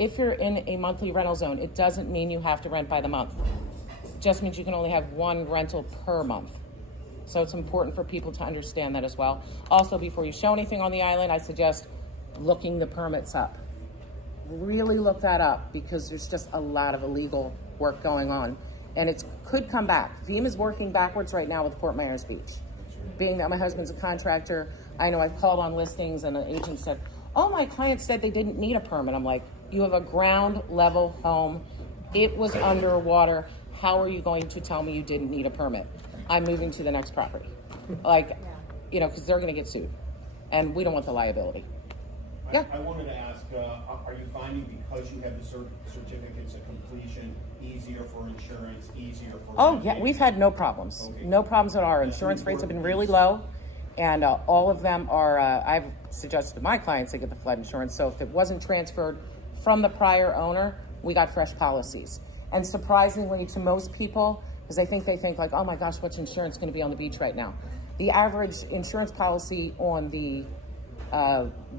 if you're in a monthly rental zone, it doesn't mean you have to rent by the month. It just means you can only have one rental per month. So it's important for people to understand that as well. Also, before you show anything on the island, I suggest looking the permits up. Really look that up, because there's just a lot of illegal work going on, and it could come back. VEEM is working backwards right now with Fort Myers Beach. Being that my husband's a contractor, I know I've called on listings and an agent said, oh, my client said they didn't need a permit. I'm like, you have a ground level home. It was underwater. How are you going to tell me you didn't need a permit? I'm moving to the next property. Like, because they're going to get sued, and we don't want the liability. Yeah. I wanted to ask, are you finding, because you have the certificates of completion, easier for insurance, easier for... Oh, yeah, we've had no problems. Okay. No problems at all. Our insurance rates have been really low, and all of them are, I've suggested to my clients to get the flood insurance, so if it wasn't transferred from the prior owner, we got fresh policies. And surprisingly to most people, because they think like, oh my gosh, what's insurance going to be on the beach right now? The average insurance policy on the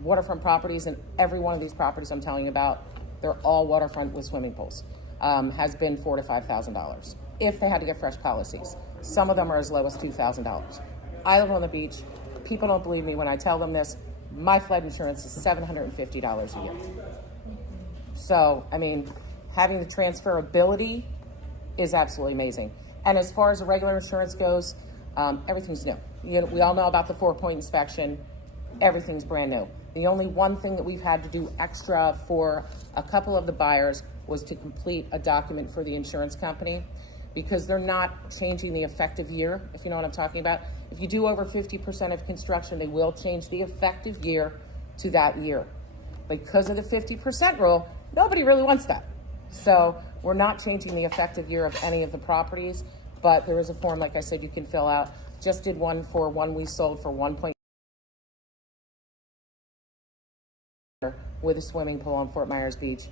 waterfront properties, and every one of these properties I'm telling you about, they're all waterfront with swimming pools, has been $4,000 to $5,000 if they had to get fresh policies. Some of them are as low as $2,000. I live on the beach. People don't believe me when I tell them this. My flood insurance is $750 a year. So, I mean, having the transferability is absolutely amazing. And as far as the regular insurance goes, everything's new. We all know about the 4-point inspection. Everything's brand new. The only one thing that we've had to do extra for a couple of the buyers was to complete a document for the insurance company, because they're not changing the effective year, if you know what I'm talking about. If you do over 50% of construction, they will change the effective year to that year. Because of the 50% rule, nobody really wants that. So we're not changing the effective year of any of the properties, but there is a form, like I said, you can fill out. Just did one for one we sold for 1. With a swimming pool on Fort Myers Beach,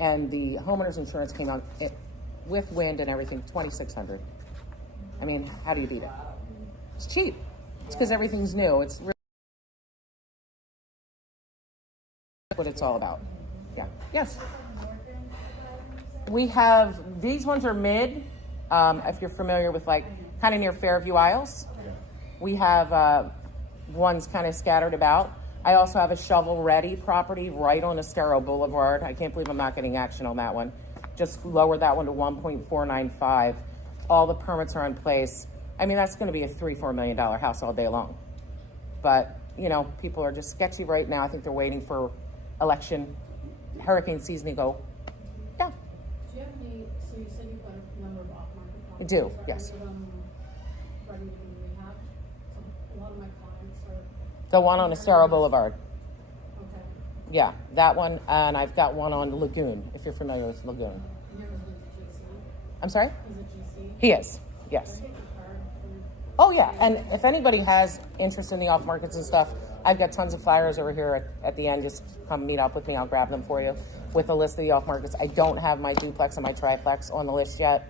and the homeowner's insurance came out with wind and everything, $2,600. I mean, how do you beat it? It's cheap. It's because everything's new. It's really what it's all about. Yeah. Yes. We have, these ones are mid, if you're familiar with, like, kind of near Fairview Isles. We have ones kind of scattered about. I also have a shovel-ready property right on Estero Boulevard. I can't believe I'm not getting action on that one. Just lowered that one to 1.495. All the permits are in place. I mean, that's going to be a $3-4 million house all day long. But, people are just sketchy right now. I think they're waiting for election, hurricane season to go. Yeah. Do you have any, so you said you've got a number of off-market properties. I do, yes. Are them ready to be rehabbed? So a lot of my clients are... The one on Estero Boulevard. Okay. Yeah, that one, and I've got one on Lagoon, if you're familiar with Lagoon. And your husband's a GC? I'm sorry? He's a GC? He is, yes. Can I get your card for... Oh yeah, and if anybody has interest in the off markets and stuff, I've got tons of flyers over here at the end. Just come meet up with me. I'll grab them for you with a list of the off markets. I don't have my duplex and my triplex on the list yet,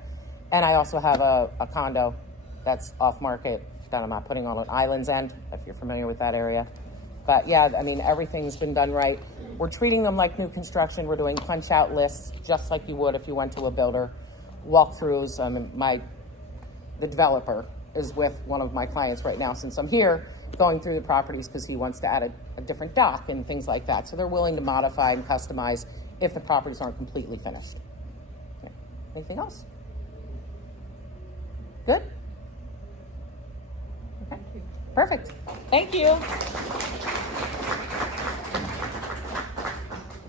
and I also have a condo that's off market that I'm not putting on Islands End, if you're familiar with that area. But yeah, I mean, everything's been done right. We're treating them like new construction. We're doing punch out lists just like you would if you went to a builder. Walkthroughs. The developer is with one of my clients right now since I'm here going through the properties, because he wants to add a different dock and things like that. So they're willing to modify and customize if the properties aren't completely finished. Yeah. Anything else? Good? Okay. Perfect. Thank you.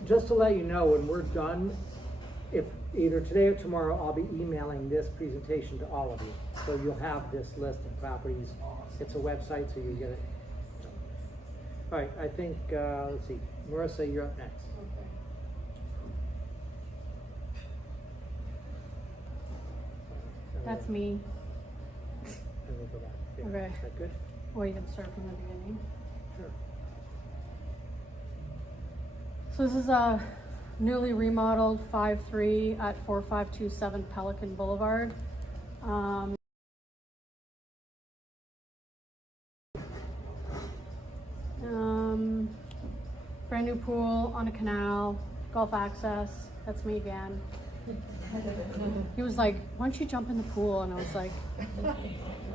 Just to let you know, when we're done, if either today or tomorrow, I'll be emailing this presentation to all of you. So you'll have this list of properties. It's a website, so you get it. All right, I think, let's see, Marissa, you're up next. Okay. That's me. And we'll go back. Yeah. Okay. Is that good? Or you can start from the beginning. Sure. So this is a newly remodeled 5-3 at 4527 Pelican Boulevard. Brand new pool on a canal. Golf Access, that's me again. He was like, why don't you jump in the pool? And I was like,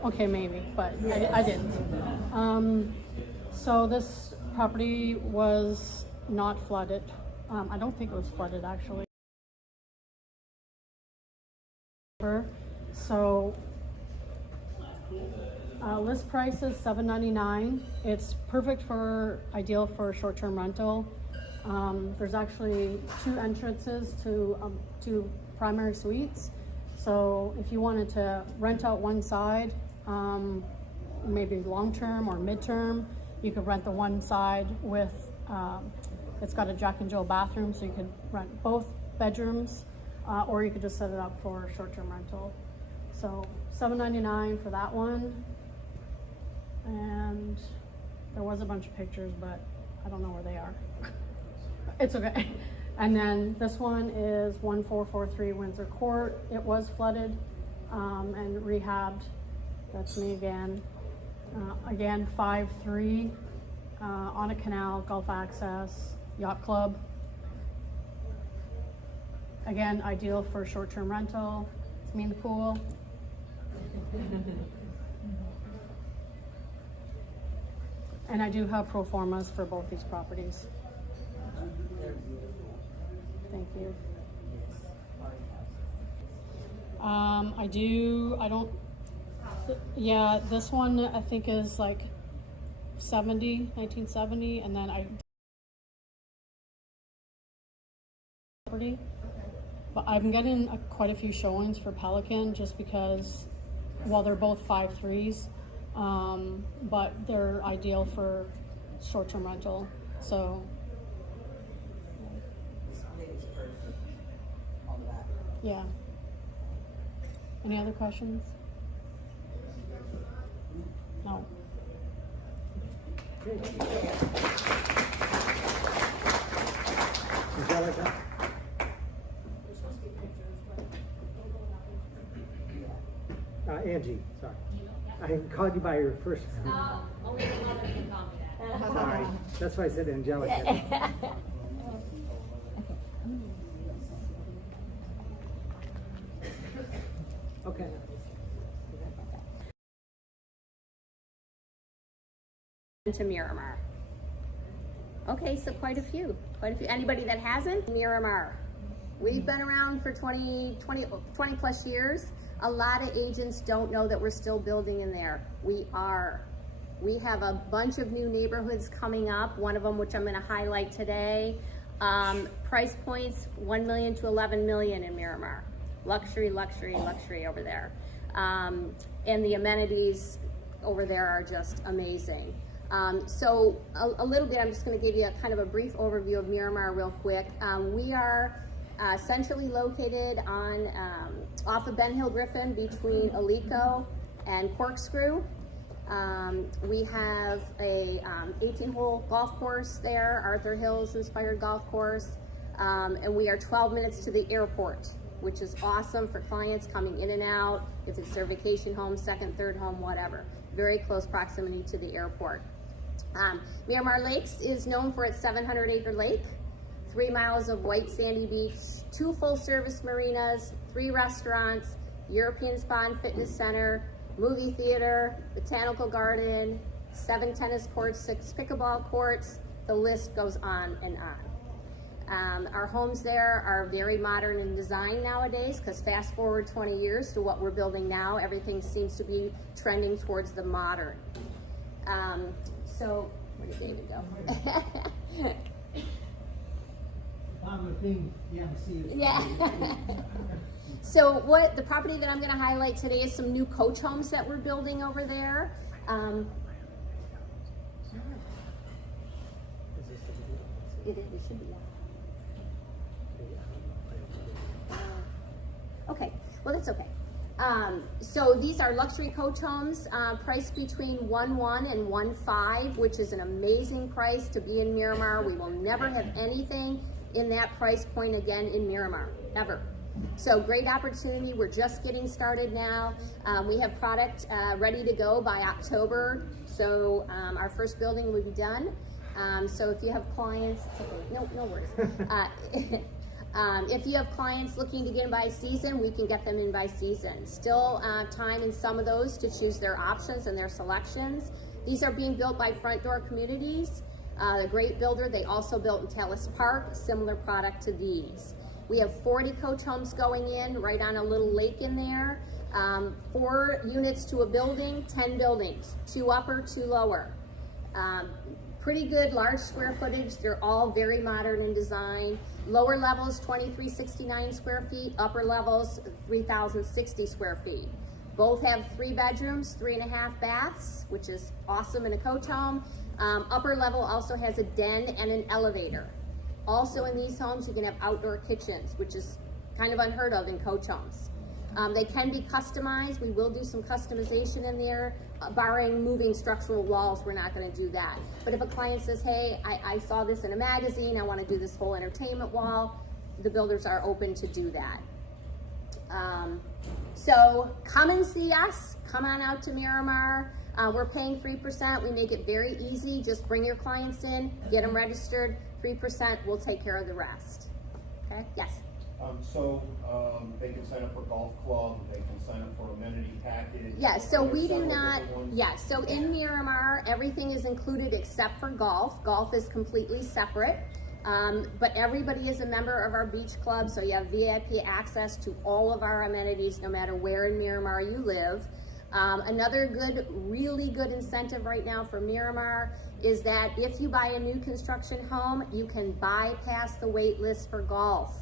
okay, maybe, but I didn't. So this property was not flooded. I don't think it was flooded actually. So list price is $799. It's perfect for, ideal for short-term rental. There's actually 2 entrances to primary suites. So if you wanted to rent out one side, maybe long-term or mid-term, you could rent the one side with, it's got a Jack and Jill bathroom, so you could rent both bedrooms, or you could just set it up for short-term rental. So $799 for that one. And there was a bunch of pictures, but I don't know where they are. It's okay. And then this one is 1443 Windsor Court. It was flooded and rehabbed. That's me again. Again, 5-3 on a canal, Golf Access, Yacht Club. Again, ideal for short-term rental. It's me in the pool. And I do have pro formas for both these properties. Thank you. Yeah, this one I think is like 1970, and then but I'm getting quite a few showings for Pelican just because, well, they're both 5-3s, but they're ideal for short-term rental. So yeah. Any other questions? No. Angelica? Angie, sorry. I called you by your first name. Only the mother can call me that. Sorry, that's why I said Angelica. Okay. To Miramar. Okay, so quite a few. Anybody that hasn't? Miramar. We've been around for 20 plus years. A lot of agents don't know that we're still building in there. We are. We have a bunch of new neighborhoods coming up. One of them, which I'm going to highlight today. Price points 1 million to 11 million in Miramar. Luxury, luxury, luxury over there. And the amenities over there are just amazing. So a little bit, I'm just going to give you a kind of a brief overview of Miramar real quick. We are centrally located on off of Ben Hill Griffin between Alico and Corkscrew. We have a 18-hole golf course there, Arthur Hills inspired golf course, and we are 12 minutes to the airport, which is awesome for clients coming in and out, if it's their vacation home, second, third home, whatever. Very close proximity to the airport. Miramar Lakes is known for its 700-acre lake, 3 miles of white sandy beach, 2 full-service marinas, 3 restaurants, European Spa and Fitness Center, movie theater, botanical garden, 7 tennis courts, 6 pickleball courts. The list goes on and on. Our homes there are very modern in design nowadays, because fast forward 20 years to what we're building now, everything seems to be trending towards the modern. So, where did David go? Yeah. So what the property that I'm going to highlight today is some new coach homes that we're building over there. It should be. Okay, well that's okay. So these are luxury coach homes, priced between 1.1 and 1.5, which is an amazing price to be in Miramar. We will never have anything in that price point again in Miramar, ever. So great opportunity. We're just getting started now. We have product ready to go by October. So our first building will be done. So if you have clients, it's okay. No worries. If you have clients looking to get in by season, we can get them in by season. Still time in some of those to choose their options and their selections. These are being built by Front Door Communities, a great builder. They also built in Tallis Park, similar product to these. We have 40 coach homes going in, right on a little lake in there. 4 units to a building, 10 buildings, 2 upper, 2 lower. Pretty good large square footage. They're all very modern in design. Lower levels 2369 square feet, upper levels 3060 square feet. Both have 3 bedrooms, 3.5 baths, which is awesome in a coach home. Upper level also has a den and an elevator. Also in these homes you can have outdoor kitchens, which is kind of unheard of in coach homes. They can be customized. We will do some customization in there. Barring moving structural walls, we're not going to do that. But if a client says, hey, I saw this in a magazine, I want to do this whole entertainment wall, the builders are open to do that. So come and see us. Come on out to Miramar. We're paying 3%. We make it very easy. Just bring your clients in, get them registered. 3%, we'll take care of the rest. Okay? Yes? They can sign up for golf club, they can sign up for amenity package. Yeah, so we do Several not, different ones. yeah, so in Miramar, everything is included except for golf. Golf is completely separate. But everybody is a member of our beach club, so you have VIP access to all of our amenities no matter where in Miramar you live. Another really good incentive right now for Miramar is that if you buy a new construction home, you can bypass the wait list for golf.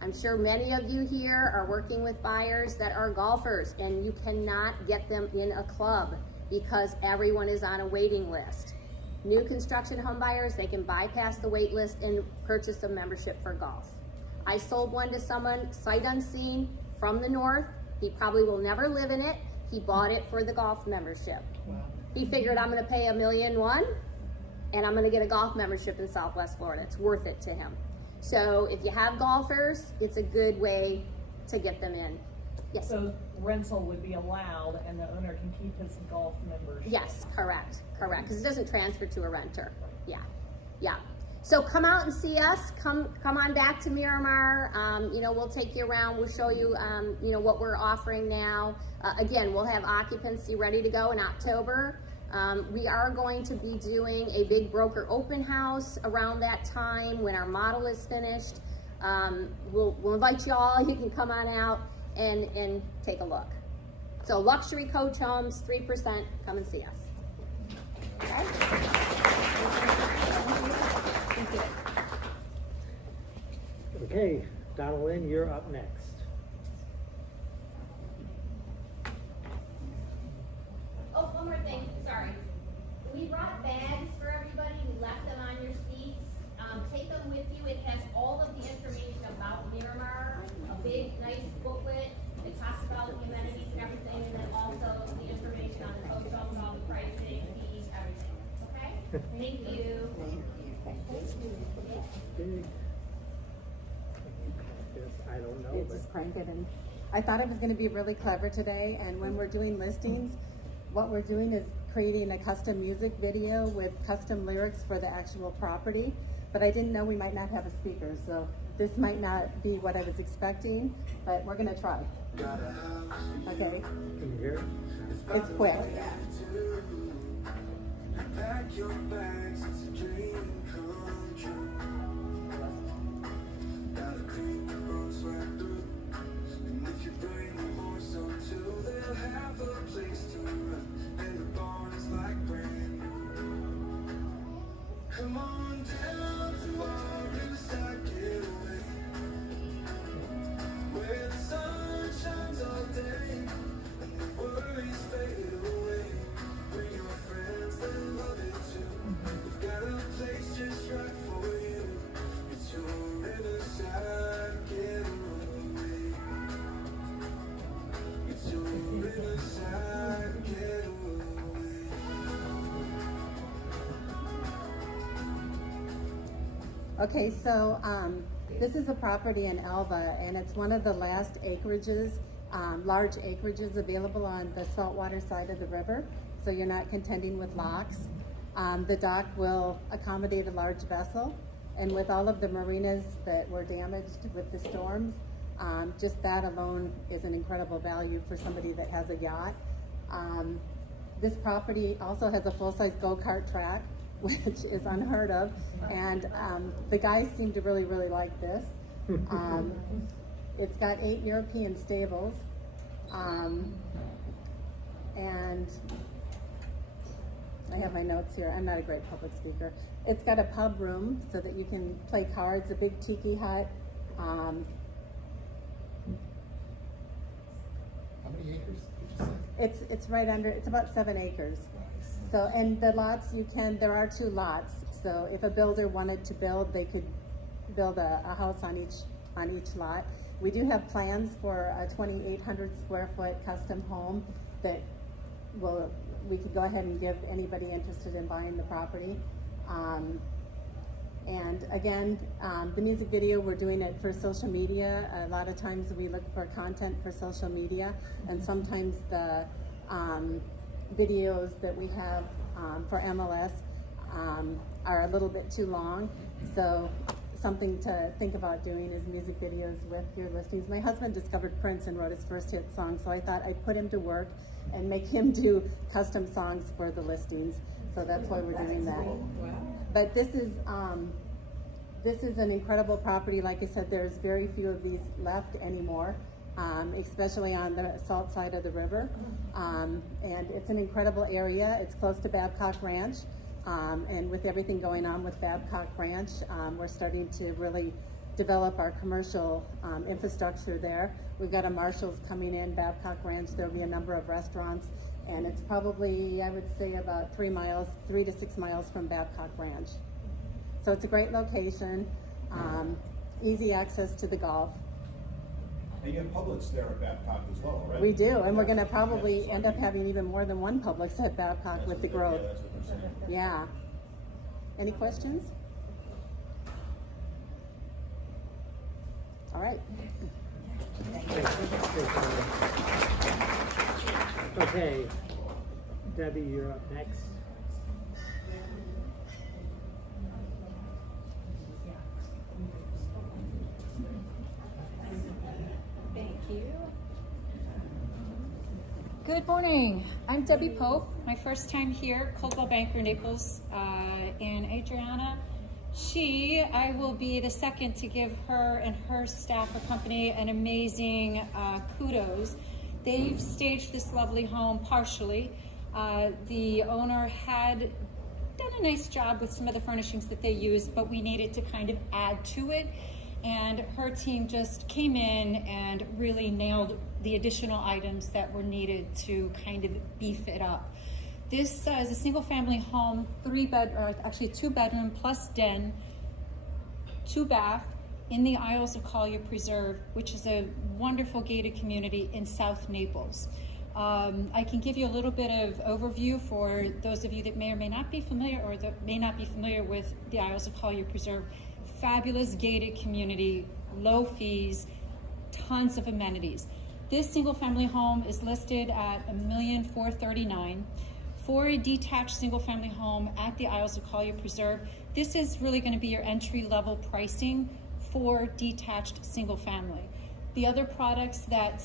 I'm sure many of you here are working with buyers that are golfers, and you cannot get them in a club because everyone is on a waiting list. New construction home buyers, they can bypass the wait list and purchase a membership for golf. I sold one to someone sight unseen from the north. He probably will never live in it. He bought it for the golf membership. Wow. He figured, I'm gonna pay $1.1 million and I'm gonna get a golf membership in Southwest Florida. It's worth it to him. So if you have golfers, it's a good way to get them in. Yes. So rental would be allowed and the owner can keep his golf membership? Yes, correct, because it doesn't transfer to a renter. Yeah. So come out and see us. Come on back to Miramar. We'll take you around. We'll show you, what we're offering now. Again, we'll have occupancy ready to go in October. We are going to be doing a big broker open house around that time when our model is finished. We'll invite you all. You can come on out and take a look. So luxury coach homes, 3%. Come and see us. Okay. Thank you. Okay, Donaldin, you're up next. Oh, one more thing, sorry. We brought bags for everybody, we left them on your seats. Take them with you, it has all of the information about Miramar, a big, nice booklet. It talks about the amenities and everything, and then also the information on the coach homes, all the pricing, fees, everything, okay? Thank you. Big. I don't know, but Just crank it and I thought it was going to be really clever today, and when we're doing listings, what we're doing is creating a custom music video with custom lyrics for the actual property, but I didn't know we might not have a speaker, so this might not be what I was expecting, but we're going to try. Okay, can you hear it? it's quick. Pack your bags, it's a dream come true. Gotta clean the roads right through. And if you bring a horse or two, they'll have a place to run. And the barn is like brand new. Come on down to our riverside getaway, where the sun shines all day and the worries fade away. Bring your friends, they'll love it too. We've got a place just right for you. It's your riverside getaway. It's your riverside getaway. Okay, so this is a property in Elva, and it's one of the last acreages, large acreages available on the saltwater side of the river, so you're not contending with locks. The dock will accommodate a large vessel, and with all of the marinas that were damaged with the storms, just that alone is an incredible value for somebody that has a yacht. This property also has a full-size go-kart track, which is unheard of, and the guys seem to really, really like this. It's got 8 European stables, and I have my notes here. I'm not a great public speaker. It's got a pub room so that you can play cards, a big tiki hut. How many acres did you say? It's right under, it's about 7 acres. So, and the lots there are 2 lots. So if a builder wanted to build, they could build a house on each lot. We do have plans for a 2,800 square foot custom home that we could go ahead and give anybody interested in buying the property. And again, the music video, we're doing it for social media. A lot of times we look for content for social media, and sometimes the videos that we have for MLS are a little bit too long. So something to think about doing is music videos with your listings. My husband discovered Prince and wrote his first hit song, so I thought I'd put him to work and make him do custom songs for the listings. So that's why we're doing that. But this is an incredible property. Like I said, there's very few of these left anymore, especially on the salt side of the river. And it's an incredible area. It's close to Babcock Ranch. And with everything going on with Babcock Ranch, we're starting to really develop our commercial infrastructure there. We've got a Marshall's coming in, Babcock Ranch. There'll be a number of restaurants, and it's probably, I would say, about 3 to 6 miles from Babcock Ranch. So it's a great location, easy access to the Gulf. And you have Publix there at Babcock as well, right? We do, and we're gonna probably end up having even more than one Publix at Babcock with the growth. Yeah, that's what they're saying. Yeah. Any questions? All right. Okay, Debbie, you're up next. Thank you. Good morning. I'm Debbie Pope. My first time here, Coldwell Banker, Naples, and Adriana. I will be the second to give her and her staff or company an amazing kudos. They've staged this lovely home partially. The owner had done a nice job with some of the furnishings that they used, but we needed to kind of add to it. And her team just came in and really nailed the additional items that were needed to kind of beef it up. This is a single family home, 2 bedroom plus den, 2 bath in the Isles of Collier Preserve, which is a wonderful gated community in South Naples. I can give you a little bit of overview for those of you that may or may not be familiar, or that may not be familiar with the Isles of Collier Preserve. Fabulous gated community, low fees, tons of amenities. This single family home is listed at $1,439,000. For a detached single family home at the Isles of Collier Preserve, this is really going to be your entry level pricing for detached single family. The other products that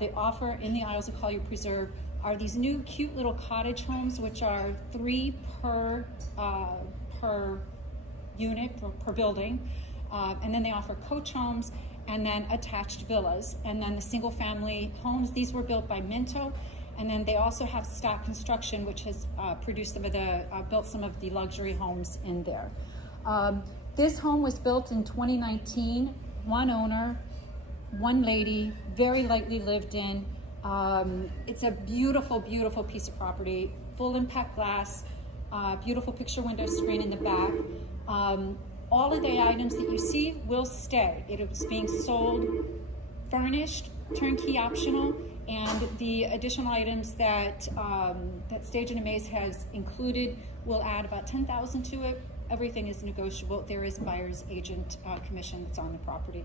they offer in the Isles of Collier Preserve are these new cute little cottage homes, which are 3 per unit, per building. And then they offer coach homes and then attached villas. And then the single family homes, these were built by Minto. And then they also have Stock Construction, which has built some of the luxury homes in there. This home was built in 2019, 1 owner, 1 lady, very lightly lived in. It's a beautiful, beautiful piece of property, full impact glass, beautiful picture window screen in the back. All of the items that you see will stay. It is being sold, furnished, turnkey optional, and the additional items that that Stage and Amaze has included will add about $10,000 to it. Everything is negotiable. There is buyer's agent commission that's on the property.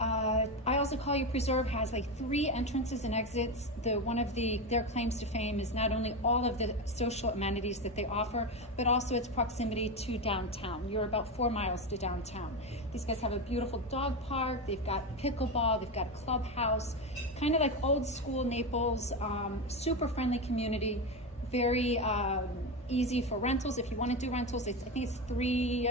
Isles of Collier Preserve has like 3 entrances and exits. One of their claims to fame is not only all of the social amenities that they offer, but also its proximity to downtown. You're about 4 miles to downtown. These guys have a beautiful dog park. They've got pickleball. They've got a clubhouse, kind of like old school Naples. Super friendly community. Very easy for rentals. If you want to do rentals, I think it's 3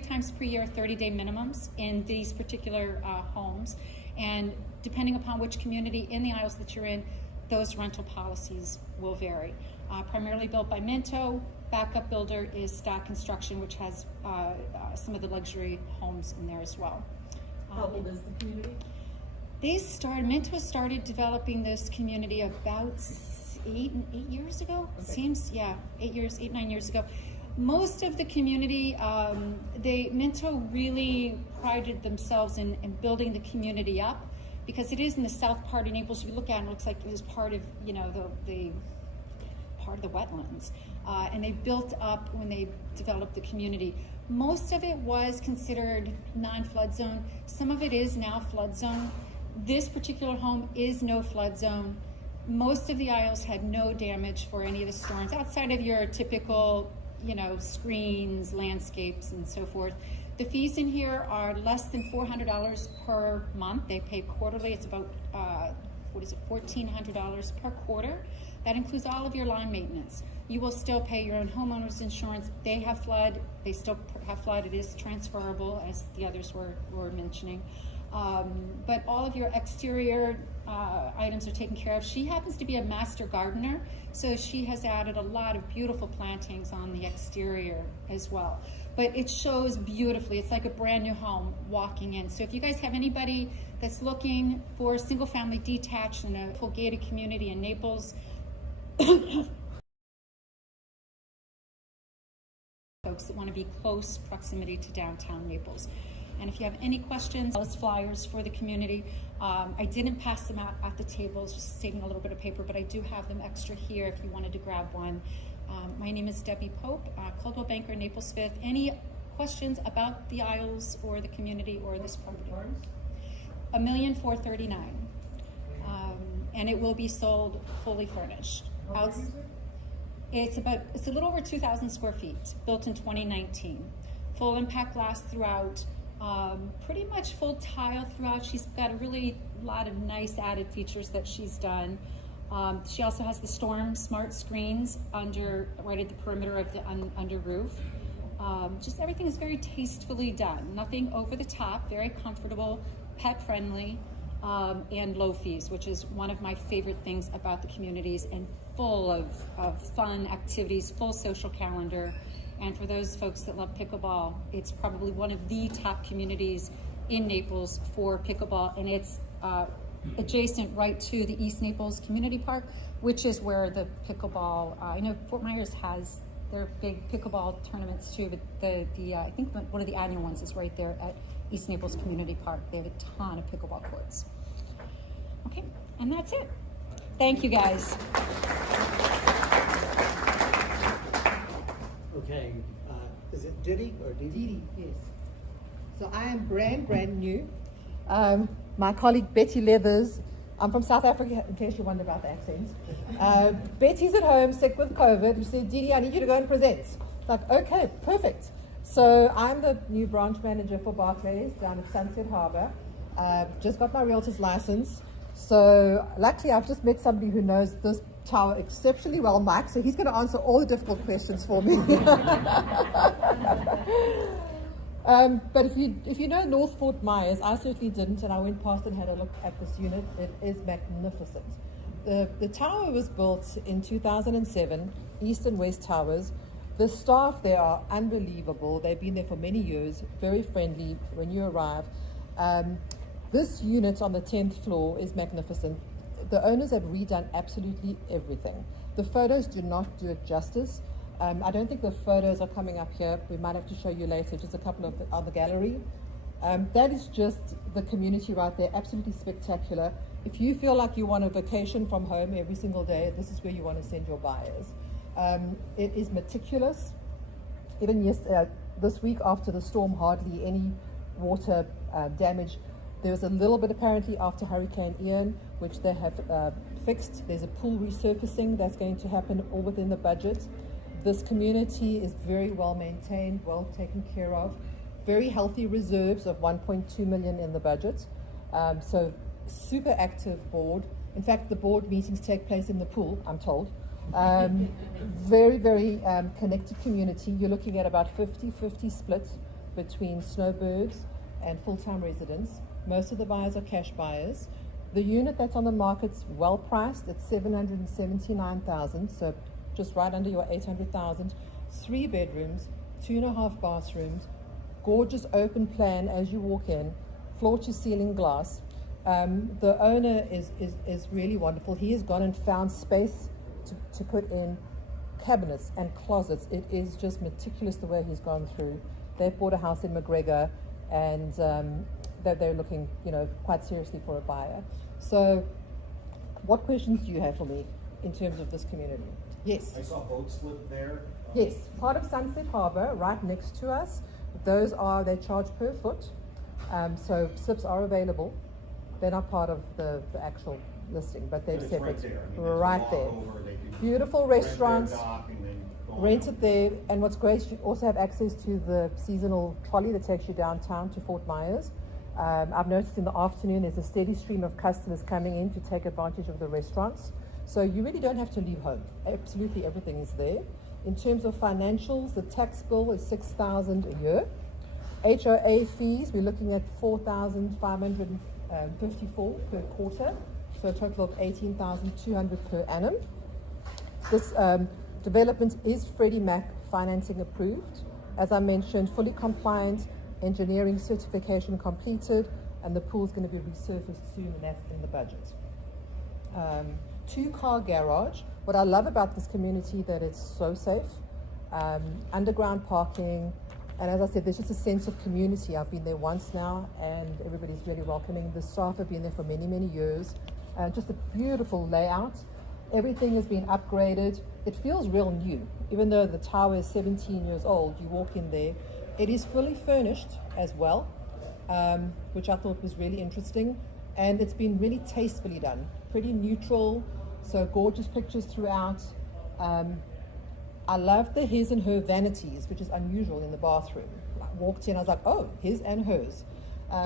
times per year, 30-day minimums in these particular homes. And depending upon which community in the Isles that you're in, those rental policies will vary. Primarily built by Minto. Backup builder is Stack Construction, which has some of the luxury homes in there as well. How old is the community? Minto started developing this community about 8 years ago. Okay. Seems, yeah, 9 years ago. Most of the community, Minto really prided themselves in building the community up, because it is in the south part of Naples. You look at it, it looks like it was part of, the part of the wetlands. And they built up when they developed the community. Most of it was considered non-flood zone. Some of it is now flood zone. This particular home is no flood zone. Most of the Isles had no damage for any of the storms, outside of your typical, screens, landscapes, and so forth. The fees in here are less than $400 per month. They pay quarterly. It's about, $1,400 per quarter. That includes all of your line maintenance. You will still pay your own homeowner's insurance. They have flood. They still have flood. It is transferable, as the others were mentioning. But all of your exterior items are taken care of. She happens to be a master gardener, so she has added a lot of beautiful plantings on the exterior as well. But it shows beautifully. It's like a brand new home walking in. So if you guys have anybody that's looking for a single family detached in a full gated community in Naples, folks that want to be close proximity to downtown Naples. And if you have any questions, those flyers for the community, I didn't pass them out at the tables, just saving a little bit of paper, but I do have them extra here if you wanted to grab one. My name is Debbie Pope, Coldwell Banker, Naples Fifth. Any questions about the Isles or the community or this property? $1,439,000, and it will be sold fully furnished. It's a little over 2,000 square feet, built in 2019. Full impact glass throughout. Pretty much full tile throughout. She's got a really lot of nice added features that she's done. She also has the Storm Smart screens right at the perimeter of the under roof. Just everything is very tastefully done. Nothing over the top, very comfortable, pet friendly, and low fees, which is one of my favorite things about the communities, and full of fun activities, full social calendar. And for those folks that love pickleball, it's probably one of the top communities in Naples for pickleball, and it's adjacent right to the East Naples Community Park, which is where the pickleball, I know Fort Myers has their big pickleball tournaments too, but I think one of the annual ones is right there at East Naples Community Park. They have a ton of pickleball courts. Okay, and that's it. Thank you, guys. Okay, is it Diddy or Didi? Didi, yes. So I am brand new. My colleague Betty Leathers, I'm from South Africa, in case you wonder about the accents. Betty's at home, sick with COVID. She said, Didi, I need you to go and present. It's like, okay, perfect. So I'm the new branch manager for Barclays down at Sunset Harbor. Just got my realtor's license. So luckily I've just met somebody who knows this tower exceptionally well, Mike, so he's going to answer all the difficult questions for me. But if you know North Fort Myers, I certainly didn't, and I went past and had a look at this unit. It is magnificent. The tower was built in 2007, East and West Towers. The staff there are unbelievable. They've been there for many years, very friendly when you arrive. This unit on the 10th floor is magnificent. The owners have redone absolutely everything. The photos do not do it justice. I don't think the photos are coming up here. We might have to show you later, just a couple of on the gallery. That is just the community right there, absolutely spectacular. If you feel like you want a vacation from home every single day, this is where you want to send your buyers. It is meticulous. Even this week after the storm, hardly any water damage. There was a little bit apparently after Hurricane Ian, which they have fixed. There's a pool resurfacing that's going to happen all within the budget. This community is very well maintained, well taken care of. Very healthy reserves of 1.2 million in the budget. So super active board. In fact, the board meetings take place in the pool, I'm told. Very, very connected community. You're looking at about 50-50 split between snowbirds and full-time residents. Most of the buyers are cash buyers. The unit that's on the market's well priced at 779,000, so just right under your 800,000. 3 bedrooms, 2.5 bathrooms, gorgeous open plan as you walk in, floor to ceiling glass. The owner is really wonderful. He has gone and found space to put in cabinets and closets. It is just meticulous the way he's gone through. They've bought a house in McGregor, and they're looking, quite seriously for a buyer. So, what questions do you have for me in terms of this community? Yes. I saw a boat slip there. Yes, part of Sunset Harbor, right next to us. They charge per foot. So slips are available. They're not part of the actual listing, but they're It's separate. right there. I mean, Right they can there. walk over, they can Beautiful rent their restaurants. dock and then go on. Rent it there, and what's great, you also have access to the seasonal trolley that takes you downtown to Fort Myers. I've noticed in the afternoon there's a steady stream of customers coming in to take advantage of the restaurants. So you really don't have to leave home. Absolutely everything is there. In terms of financials, the tax bill is $6,000 a year. HOA fees, we're looking at $4,554 per quarter, so a total of $18,200 per annum. This development is Freddie Mac financing approved. As I mentioned, fully compliant, engineering certification completed, and the pool is going to be resurfaced soon, and that's in the budget. 2-car garage. What I love about this community that it's so safe. Underground parking, and as I said, there's just a sense of community. I've been there once now, and everybody's really welcoming. The staff have been there for many, many years. Just a beautiful layout. Everything has been upgraded. It feels real new. Even though the tower is 17 years old, you walk in there. It is fully furnished as well, which I thought was really interesting. And it's been really tastefully done. Pretty neutral, so gorgeous pictures throughout. I love the his and her vanities, which is unusual in the bathroom. I walked in, I was like, oh, his and hers,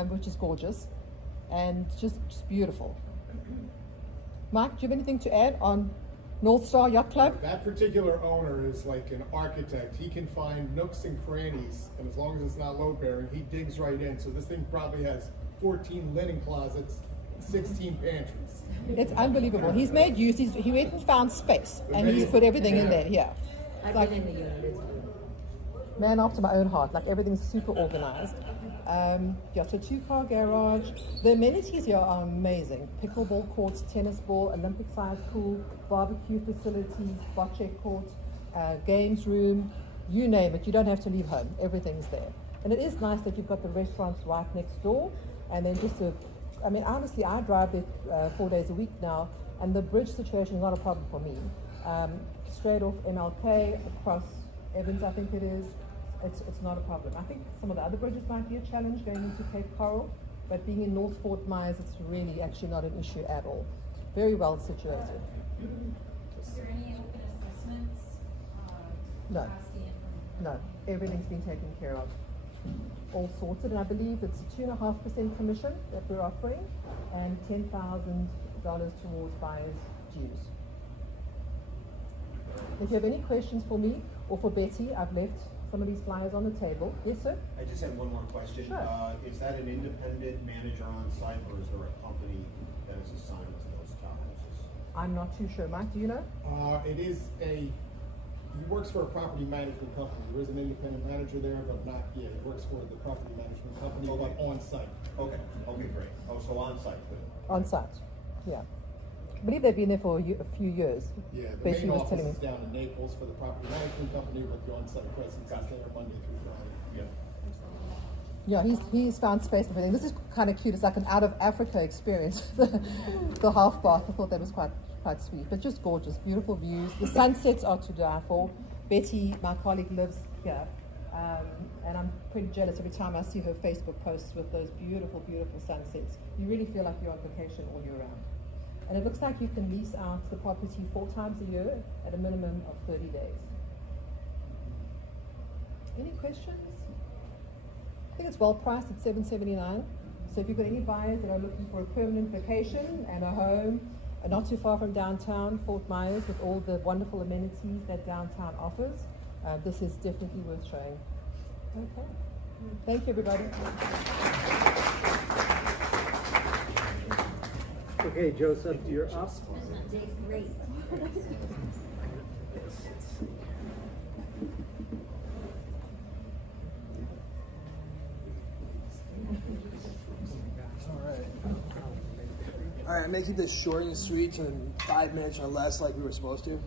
which is gorgeous and just beautiful. Mike, do you have anything to add on North Star Yacht Club? That particular owner is like an architect. He can find nooks and crannies, and as long as it's not load bearing, he digs right in. So this thing probably has 14 linen closets, 16 pantries. It's unbelievable. He's made use, he went and found space, and he's put everything in there, yeah. I've Like, been in the unit. man after my own heart, like everything's super organized. So 2-car garage. The amenities here are amazing. Pickleball courts, tennis ball, Olympic-sized pool, barbecue facilities, bocce court, games room, you name it. You don't have to leave home. Everything's there. And it is nice that you've got the restaurants right next door. And then honestly, I drive there 4 days a week now, and the bridge situation is not a problem for me. Straight off MLK, across Evans, I think it is. It's not a problem. I think some of the other bridges might be a challenge going into Cape Coral, but being in North Fort Myers, it's really actually not an issue at all. Very well situated. Is there any open assessments? No. Capacity and- No, everything's been taken care of. All sorted, and I believe it's 2.5% commission that we're offering, and $10,000 towards buyers' dues. If you have any questions for me or for Betty, I've left some of these flyers on the table. Yes, sir? I just had one more question. Sure. Is that an independent manager on site, or is there a company that is assigned to those townhouses? I'm not too sure. Mike, do you know? He works for a property management company. There is an independent manager there, but not yet. He works for the property management company, but on site. Okay, great. Oh, so on site, good. On site, yeah. I believe they've been there for a few years. Yeah, the Betty main was office telling me. is down in Naples for the property management company, but the on-site presence is there Monday through Friday. Yeah. Yeah, he's found space for everything. This is kind of cute. It's like an out of Africa experience. The half bath. I thought that was quite sweet, but just gorgeous, beautiful views. The sunsets are to die for. Betty, my colleague, lives here. And I'm pretty jealous every time I see her Facebook posts with those beautiful, beautiful sunsets. You really feel like you're on vacation all year round. And it looks like you can lease out the property 4 times a year at a minimum of 30 days. Any questions? I think it's well priced at $779. So if you've got any buyers that are looking for a permanent vacation and a home, not too far from downtown, Fort Myers, with all the wonderful amenities that downtown offers, this is definitely worth showing. Okay. Thank you, everybody. Okay, Joseph, you're up. Great. All right, I'm making this short and sweet to 5 minutes or less, like we were supposed to.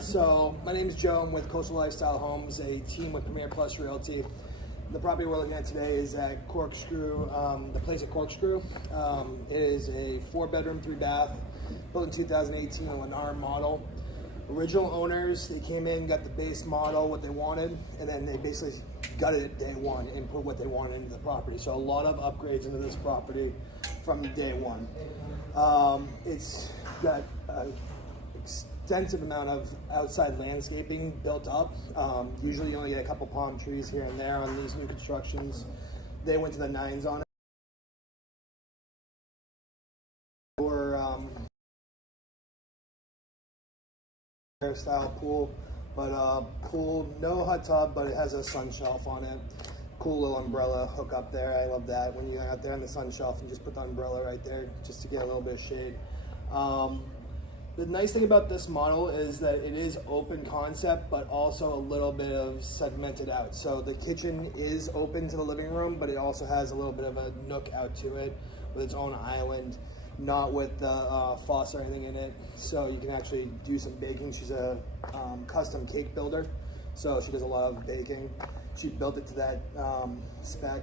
So my name is Joe. I'm with Coastal Lifestyle Homes, a team with Premier Plus Realty. The property we're looking at today is at Corkscrew, the place at Corkscrew. It is a 4-bedroom, 3-bath, built in 2018, a Lennar model. Original owners, they came in, got the base model, what they wanted, and then they basically gutted it day one and put what they wanted into the property. So a lot of upgrades into this property from day one. It's got an extensive amount of outside landscaping built up. Usually you only get a couple palm trees here and there on these new constructions. They went to the 9s on it. Style pool, but pool, no hot tub, but it has a sun shelf on it. Cool little umbrella hook up there. I love that when you're out there on the sun shelf and just put the umbrella right there just to get a little bit of shade. The nice thing about this model is that it is open concept, but also a little bit of segmented out. So the kitchen is open to the living room, but it also has a little bit of a nook out to it with its own island. Not with the faucet or anything in it, so you can actually do some baking. She's a custom cake builder, so she does a lot of baking. She built it to that spec.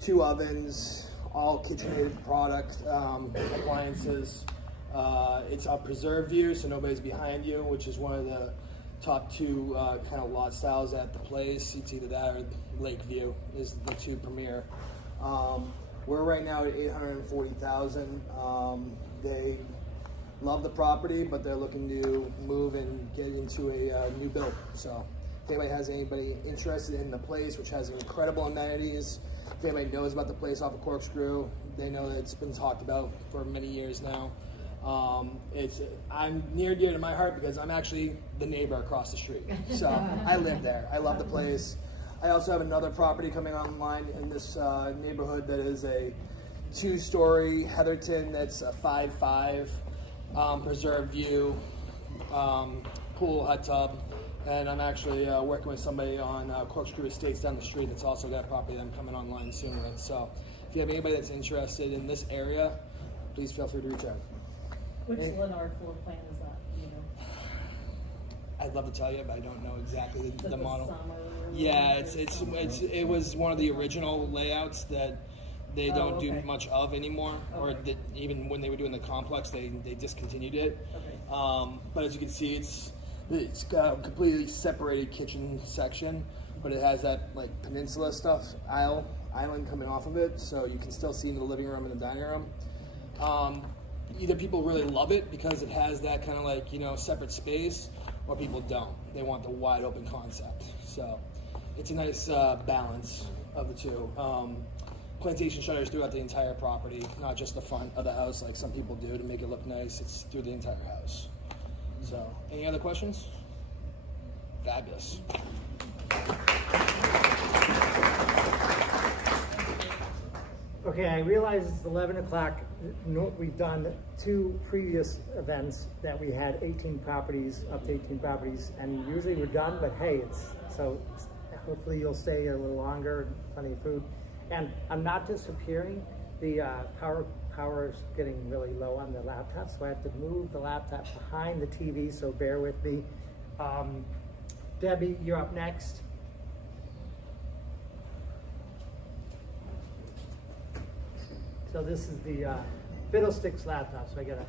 2 ovens, all KitchenAid product, appliances. It's a preserve view, so nobody's behind you, which is one of the top 2 kind of lot styles at the place. It's either that or lake view is the 2 premier. We're right now at $840,000. They love the property, but they're looking to move and get into a new build. So if anybody has anybody interested in the place, which has incredible amenities, if anybody knows about the place off of Corkscrew, they know that it's been talked about for many years now. I'm near and dear to my heart because I'm actually the neighbor across the street. So I live there. I love the place. I also have another property coming online in this neighborhood that is a 2-story Heatherton that's a 5.5 preserved view, pool, hot tub, and I'm actually working with somebody on Corkscrew Estates down the street that's also got a property that I'm coming online soon with. So if you have anybody that's interested in this area, please feel free to reach out. Which Lennar floor plan is that, do you know? I'd love to tell you, but I don't know exactly Is it the model. summer Yeah, it was one of the original layouts that they don't do okay. much of anymore, or Okay. even when they were doing the complex, they discontinued it. Okay. But as you can see, it's got a completely separated kitchen section, but it has that like peninsula stuff island coming off of it, so you can still see into the living room and the dining room. Either people really love it because it has that kind of like, separate space, or people don't. They want the wide open concept. So it's a nice balance of the 2. Plantation shutters throughout the entire property, not just the front of the house like some people do to make it look nice. It's through the entire house. So any other questions? Fabulous. Okay, I realize it's 11 o'clock. We've done 2 previous events that we had 18 properties, up to 18 properties, and usually we're done, but hey, hopefully you'll stay a little longer, plenty of food. And I'm not disappearing. The power is getting really low on the laptop, so I have to move the laptop behind the TV, so bear with me. Debbie, you're up next. So this is the Fiddlesticks laptop, so I'm gonna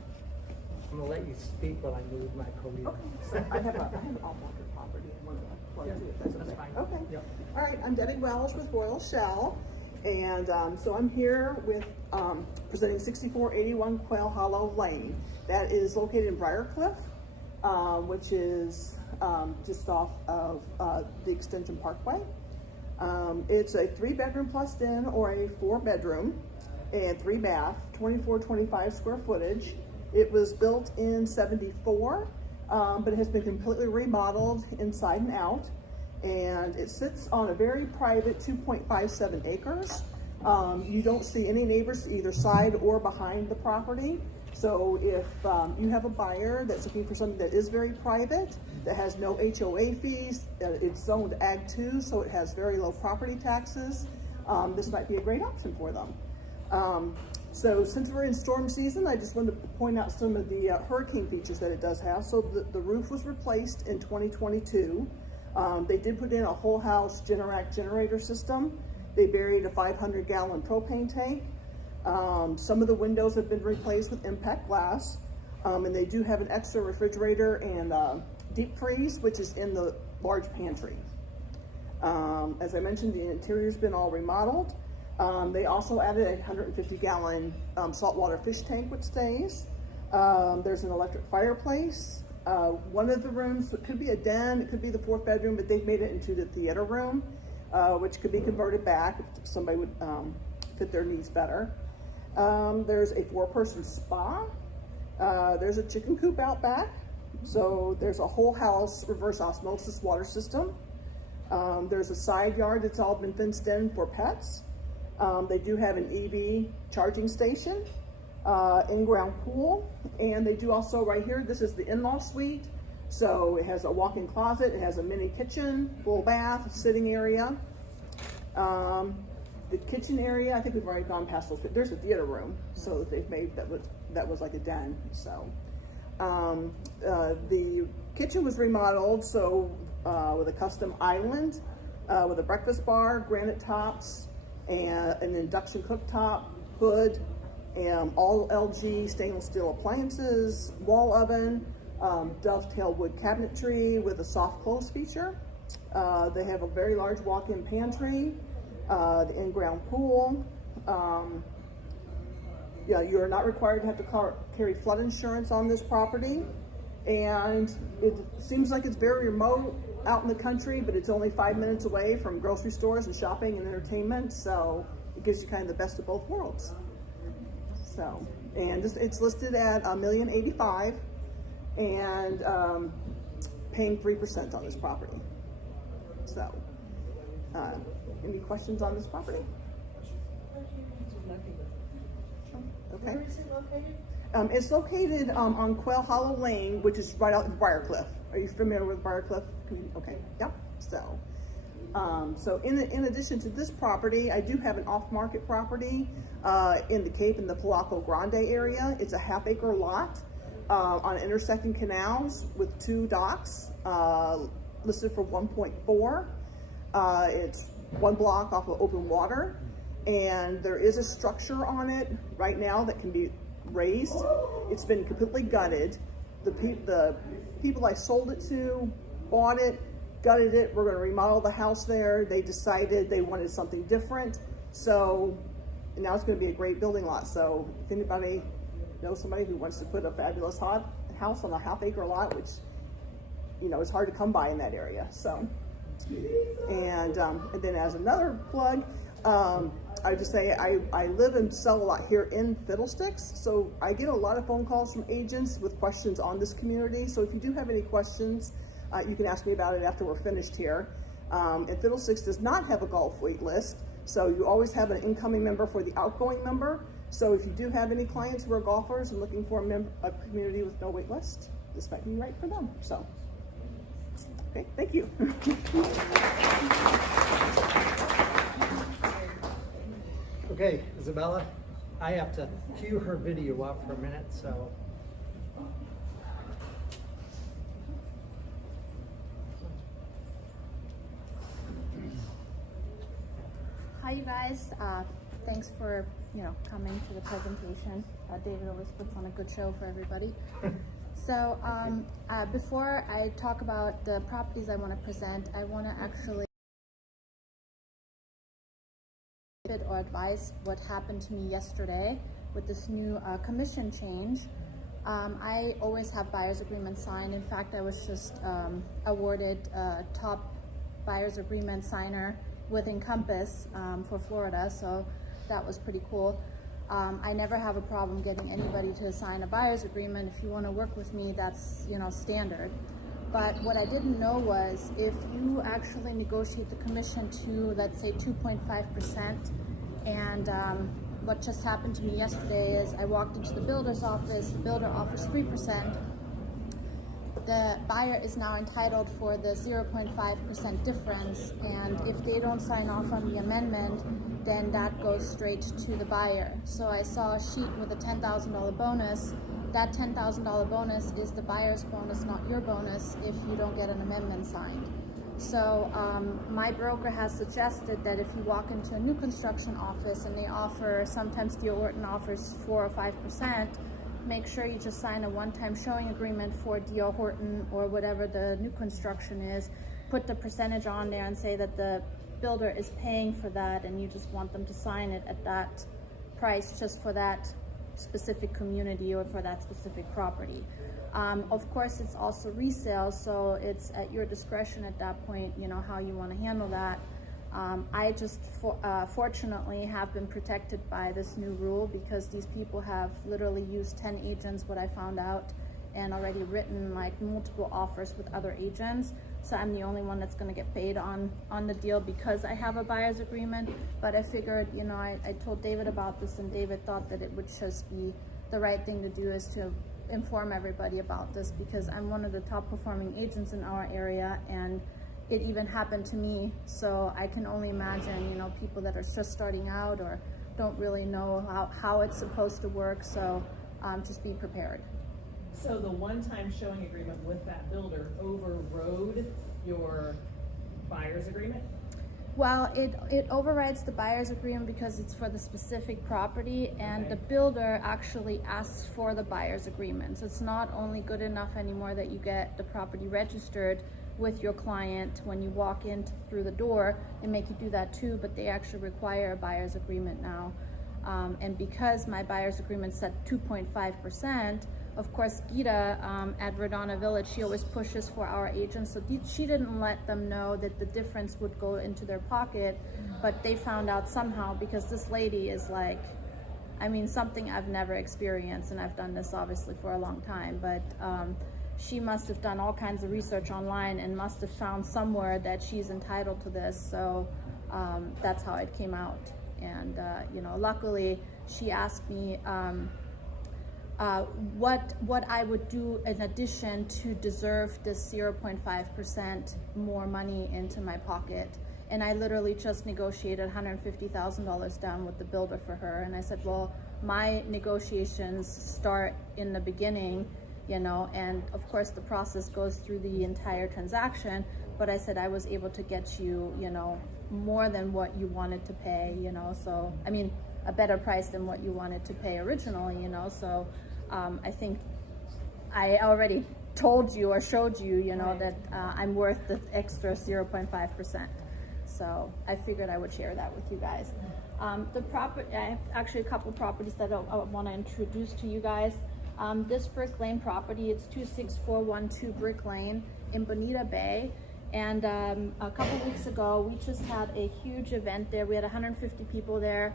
let you speak while I move my podium. Okay, so I have an off-market property in one of the plug too, if that's okay. fine. Okay. Yep. All right, I'm Debbie Welsh with Royal Shell. And so I'm here with presenting 6481 Quail Hollow Lane. That is located in Briarcliff, which is just off of the Extension Parkway. It's a 3-bedroom plus den or a 4-bedroom and 3-bath, 24-25 square footage. It was built in '74, but it has been completely remodeled inside and out. And it sits on a very private 2.57 acres. You don't see any neighbors to either side or behind the property. So if you have a buyer that's looking for something that is very private, that has no HOA fees, it's zoned Ag 2, so it has very low property taxes, this might be a great option for them. So since we're in storm season, I just wanted to point out some of the hurricane features that it does have. So the roof was replaced in 2022. They did put in a whole house Generac generator system. They buried a 500-gallon propane tank. Some of the windows have been replaced with impact glass. And they do have an extra refrigerator and deep freeze, which is in the large pantry. As I mentioned, the interior's been all remodeled. They also added a 150-gallon saltwater fish tank, which stays. There's an electric fireplace. One of the rooms, it could be a den, it could be the 4th bedroom, but they've made it into the theater room, which could be converted back if somebody would fit their needs better. There's a 4-person spa. There's a chicken coop out back. So there's a whole house reverse osmosis water system. There's a side yard that's all been fenced in for pets. They do have an EV charging station. In-ground pool, and they do also right here, this is the in-law suite, so it has a walk-in closet, it has a mini kitchen, full bath, sitting area. The kitchen area, I think we've already gone past those, but there's a theater room, so that they've made that was like a den. So the kitchen was remodeled, so with a custom island, with a breakfast bar, granite tops, and an induction cooktop, hood, and all LG stainless steel appliances, wall oven, dovetail wood cabinetry with a soft close feature. They have a very large walk-in pantry, the in-ground pool. Yeah, you're not required to have to carry flood insurance on this property. And it seems like it's very remote out in the country, but it's only 5 minutes away from grocery stores and shopping and entertainment. So it gives you kind of the best of both worlds. So, and it's listed at $1,085,000 and paying 3% on this property. So, any questions on this property? Okay. Where is it located? It's located on Quail Hollow Lane, which is right out in Briarcliff. Are you familiar with Briarcliff? Okay, yep. So, so in addition to this property, I do have an off-market property in the Cape in the Palaco Grande area. It's a half-acre lot on intersecting canals with 2 docks listed for 1.4. It's 1 block off of open water, and there is a structure on it right now that can be raised. It's been completely gutted. The people I sold it to bought it, gutted it. We're going to remodel the house there. They decided they wanted something different, so now it's going to be a great building lot. So if anybody knows somebody who wants to put a fabulous house on a half-acre lot, which it's hard to come by in that area. So, and then as another plug, I just say I live and sell a lot here in Fiddlesticks, so I get a lot of phone calls from agents with questions on this community. So if you do have any questions, you can ask me about it after we're finished here. And Fiddlesticks does not have a golf wait list, so you always have an incoming member for the outgoing member. So if you do have any clients who are golfers and looking for a community with no wait list, this might be right for them. So, okay, thank you. Okay, Isabella, I have to cue her video up for a minute, so. Hi, you guys. Thanks for coming to the presentation. David always puts on a good show for everybody. So before I talk about the properties I want to present, I want to actually or advise what happened to me yesterday with this new commission change. I always have buyer's agreement signed. In fact, I was just awarded top buyer's agreement signer with Encompass for Florida, so that was pretty cool. I never have a problem getting anybody to sign a buyer's agreement. If you want to work with me, that's, you know, standard. But what I didn't know was if you actually negotiate the commission to, let's say, 2.5%, and what just happened to me yesterday is I walked into the builder's office, the builder offers 3%, the buyer is now entitled for the 0.5% difference, and if they don't sign off on the amendment, then that goes straight to the buyer. So I saw a sheet with a $10,000 bonus. That $10,000 bonus is the buyer's bonus, not your bonus, if you don't get an amendment signed. So my broker has suggested that if you walk into a new construction office and they offer, sometimes D.R. Horton offers 4 or 5%, make sure you just sign a one-time showing agreement for D.R. Horton or whatever the new construction is, put the percentage on there and say that the builder is paying for that and you just want them to sign it at that price just for that specific community or for that specific property. Of course, it's also resale, so it's at your discretion at that point, you know, how you want to handle that. I just fortunately have been protected by this new rule because these people have literally used 10 agents, what I found out, and already written like multiple offers with other agents. So I'm the only one that's going to get paid on the deal because I have a buyer's agreement. But I figured, you know, I told David about this, and David thought that it would just be the right thing to do is to inform everybody about this because I'm one of the top performing agents in our area, and it even happened to me. So I can only imagine, you know, people that are just starting out or don't really know how it's supposed to work. So just be prepared. So the one-time showing agreement with that builder overrode your buyer's agreement? Well, it overrides the buyer's agreement because it's for the specific property, and the builder actually asks for the buyer's agreement. So it's not only good enough anymore that you get the property registered with your client when you walk in through the door. They make you do that too, but they actually require a buyer's agreement now. And because my buyer's agreement set 2.5%, of course, Gita at Verdana Village, she always pushes for our agents. So she didn't let them know that the difference would go into their pocket, but they found out somehow because this lady is like, I mean, something I've never experienced, and I've done this obviously for a long time, but she must have done all kinds of research online and must have found somewhere that she's entitled to this. So that's how it came out. And, you know, luckily she asked me, what I would do in addition to deserve this 0.5% more money into my pocket. And I literally just negotiated $150,000 down with the builder for her. And I said, well, my negotiations start in the beginning, you know, and of course the process goes through the entire transaction. But I said I was able to get you, you know, more than what you wanted to pay, you know, so, I mean, a better price than what you wanted to pay originally, you know, so I think I already told you or showed you, you know, that I'm worth the extra 0.5%. So I figured I would share that with you guys. The property, I have actually a couple properties that I want to introduce to you guys. This Brick Lane property, it's 26412 Brick Lane in Bonita Bay. And a couple weeks ago, we just had a huge event there. We had 150 people there.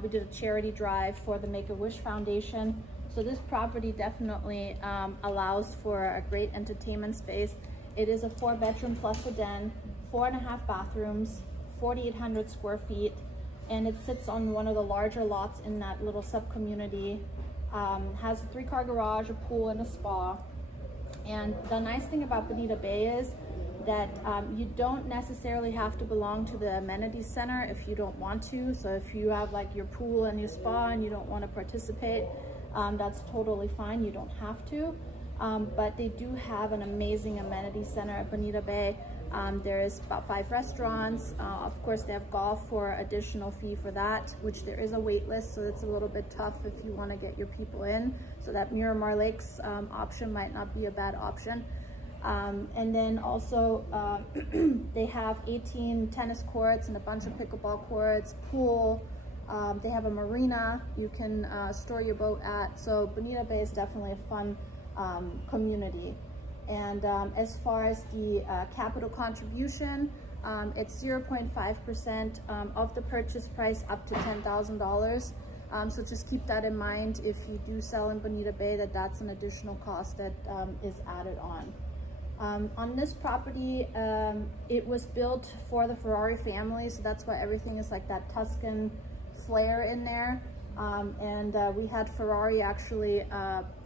We did a charity drive for the Make-A-Wish Foundation. So this property definitely allows for a great entertainment space. It is a 4-bedroom plus a den, 4.5 bathrooms, 4,800 square feet, and it sits on one of the larger lots in that little sub-community. Has a 3-car garage, a pool, and a spa. And the nice thing about Bonita Bay is that you don't necessarily have to belong to the amenity center if you don't want to. So if you have like your pool and your spa and you don't want to participate, that's totally fine. You don't have to. But they do have an amazing amenity center at Bonita Bay. There is about 5 restaurants. Of course, they have golf for additional fee for that, which there is a wait list, so it's a little bit tough if you want to get your people in. So that Miramar Lakes option might not be a bad option. And then also they have 18 tennis courts and a bunch of pickleball courts, pool. They have a marina you can store your boat at. So Bonita Bay is definitely a fun community. And as far as the capital contribution, it's 0.5% of the purchase price up to $10,000. So just keep that in mind if you do sell in Bonita Bay, that's an additional cost that is added on. On this property, it was built for the Ferrari family, so that's why everything is like that Tuscan flair in there. We had Ferrari actually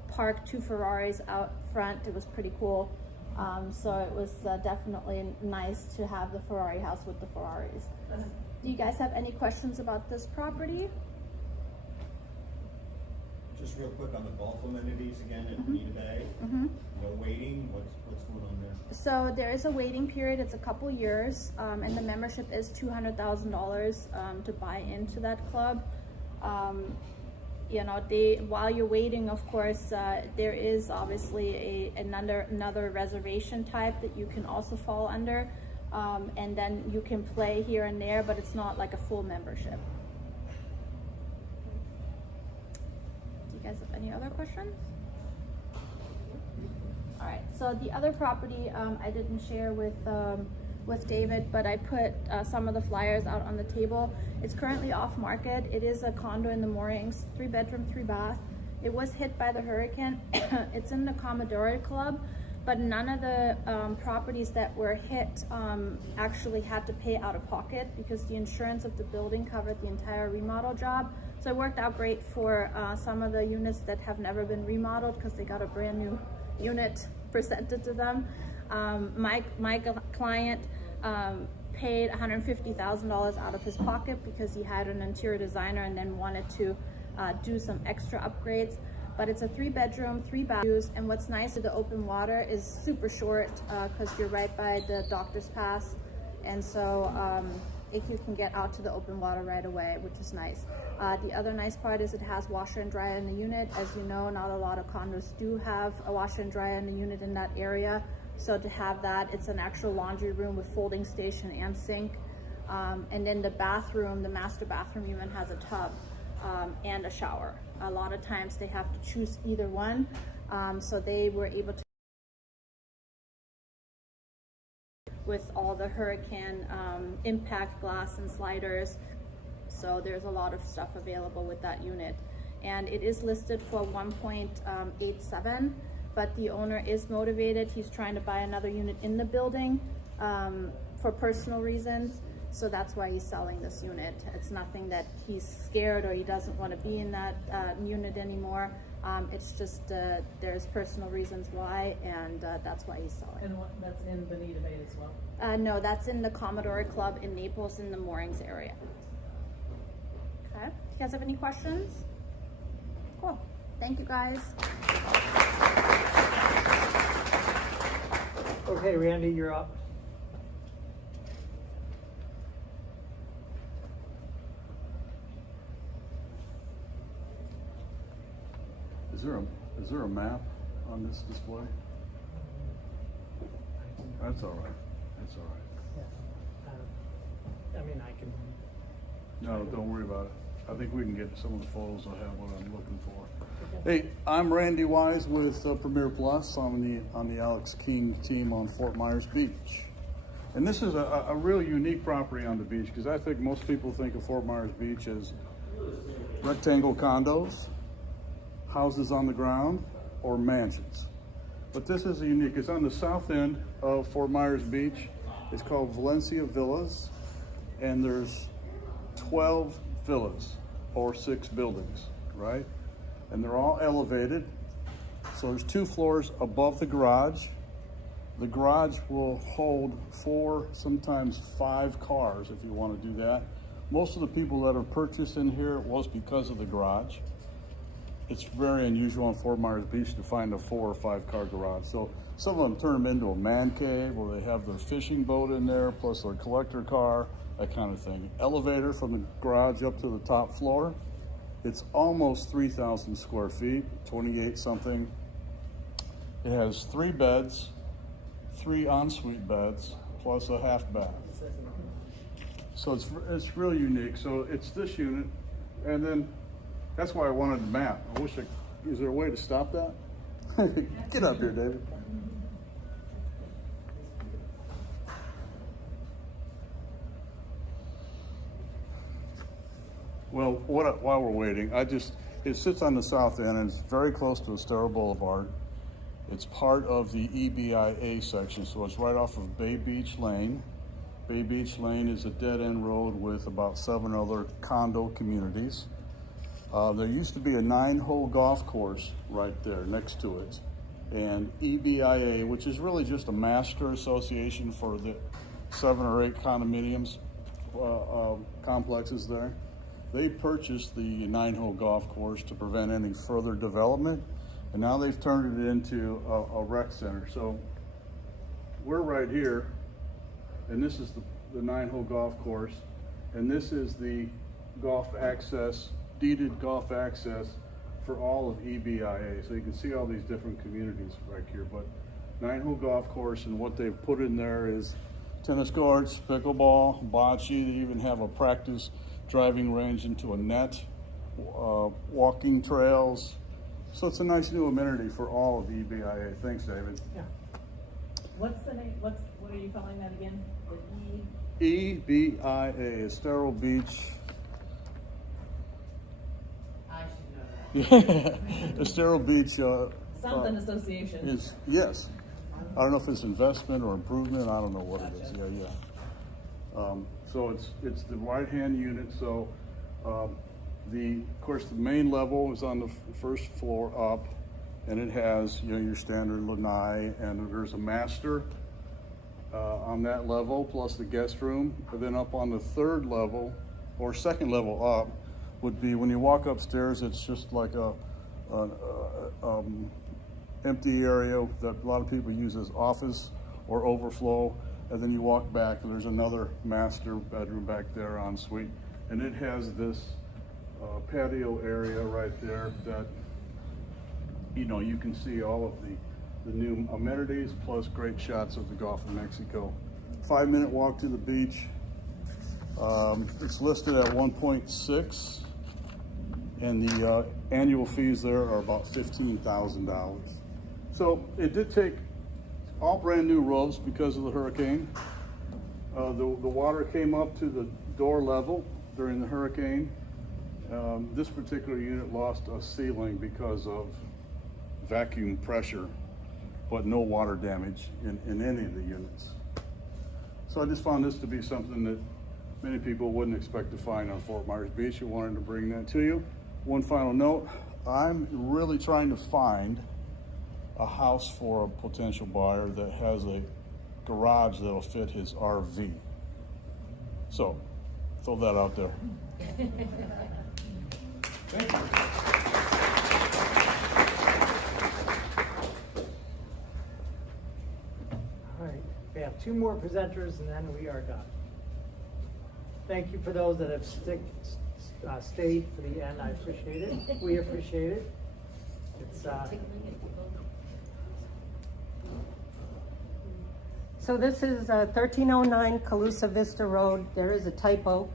parked 2 Ferraris out front. It was pretty cool. So it was definitely nice to have the Ferrari house with the Ferraris. Do you guys have any questions about this property? Just real quick on the golf amenities again at Bonita Bay. No waiting. What's going on there? So there is a waiting period. It's a couple years, and the membership is $200,000 to buy into that club. You know, while you're waiting, of course, there is obviously another reservation type that you can also fall under, and then you can play here and there, but it's not like a full membership. Do you guys have any other questions? All right, so the other property I didn't share with David, but I put some of the flyers out on the table. It's currently off market. It is a condo in the Moorings, 3-bedroom, 3-bath. It was hit by the hurricane. It's in the Commodore Club, but none of the properties that were hit actually had to pay out of pocket because the insurance of the building covered the entire remodel job. So it worked out great for some of the units that have never been remodeled because they got a brand new unit presented to them. My client paid $150,000 out of his pocket because he had an interior designer and then wanted to do some extra upgrades. But it's a 3-bedroom, 3-bath, and what's nice is the open water is super short because you're right by the Doctor's Pass, and so you can get out to the open water right away, which is nice. The other nice part is it has washer and dryer in the unit. As you know, not a lot of condos do have a washer and dryer in the unit in that area. So to have that, it's an actual laundry room with folding station and sink. And then the bathroom, the master bathroom even has a tub and a shower. A lot of times they have to choose either one. So they were able to, with all the hurricane impact glass and sliders. So there's a lot of stuff available with that unit. And it is listed for 1.87. But the owner is motivated. He's trying to buy another unit in the building for personal reasons. So that's why he's selling this unit. It's nothing that he's scared or he doesn't want to be in that unit anymore. It's just there's personal reasons why, and that's why he's selling. And that's in Bonita Bay as well? No, that's in the Commodore Club in Naples in the Moorings area. Okay, you guys have any questions? Cool, thank you guys. Okay, Randy, you're up. Is there a map on this display? That's all right. That's all right. Yeah. I mean, I can. No, don't worry about it. I think we can get some of the photos. I have what I'm looking for. Hey, I'm Randy Wise with Premier Plus. I'm on the Alex King team on Fort Myers Beach. And this is a really unique property on the beach because I think most people think of Fort Myers Beach as rectangle condos, houses on the ground, or mansions. But this is unique. It's on the south end of Fort Myers Beach. It's called Valencia Villas, and there's 12 villas or 6 buildings, right? And they're all elevated. So there's 2 floors above the garage. The garage will hold 4, sometimes 5 cars if you want to do that. Most of the people that have purchased in here, it was because of the garage. it's very unusual on Fort Myers Beach to find a 4 or 5 car garage. So some of them turn them into a man cave where they have their fishing boat in there, plus their collector car, that kind of thing. Elevator from the garage up to the top floor. It's almost 3,000 square feet, 28 something. It has 3 beds, 3 ensuite beds, plus a half bath. So it's really unique. So it's this unit, and then that's why I wanted the map. I wish is there a way to stop that? Get up here, David. Well, while we're waiting, it sits on the south end and it's very close to Estero Boulevard. It's part of the EBIA section, so it's right off of Bay Beach Lane. Bay Beach Lane is a dead-end road with about 7 other condo communities. There used to be a 9-hole golf course right there next to it. And EBIA, which is really just a master association for the 7 or 8 condominiums complexes there, they purchased the 9-hole golf course to prevent any further development. And now they've turned it into a rec center. So we're right here, and this is the 9-hole golf course, and this is the golf access, deeded golf access for all of EBIA. So you can see all these different communities right here. But 9-hole golf course, and what they've put in there is tennis courts, pickleball, bocce. They even have a practice driving range into a net, walking trails. So it's a nice new amenity for all of EBIA. Thanks, David. Yeah. What's the name? What are you calling that again? The EBIA, Estero Beach. I should know that. Estero Beach. Something association. Yes. I don't know if it's investment or improvement. I don't know what it is. Yeah. So it's the right-hand unit. So of course, the main level is on the first floor up, and it has your standard lanai, and there's a master on that level, plus the guest room. But then up on the 3rd level, or 2nd level up, would be when you walk upstairs. It's just like a empty area that a lot of people use as office or overflow. And then you walk back, and there's another master bedroom back there, en suite, and it has this patio area right there that you can see all of the new amenities plus great shots of the Gulf of Mexico. 5-minute walk to the beach. It's listed at 1.6, and the annual fees there are about $15,000. So it did take all brand new roofs because of the hurricane. The water came up to the door level during the hurricane. This particular unit lost a ceiling because of vacuum pressure, but no water damage in any of the units. So I just found this to be something that many people wouldn't expect to find on Fort Myers Beach. I wanted to bring that to you. One final note, I'm really trying to find a house for a potential buyer that has a garage that'll fit his RV. So, throw that out there. Thank you. All right, we have 2 more presenters and then we are done. Thank you for those that have stayed for the end. I appreciate it. We appreciate it. It's So this is 1309 Calusa Vista Road. There is a typo.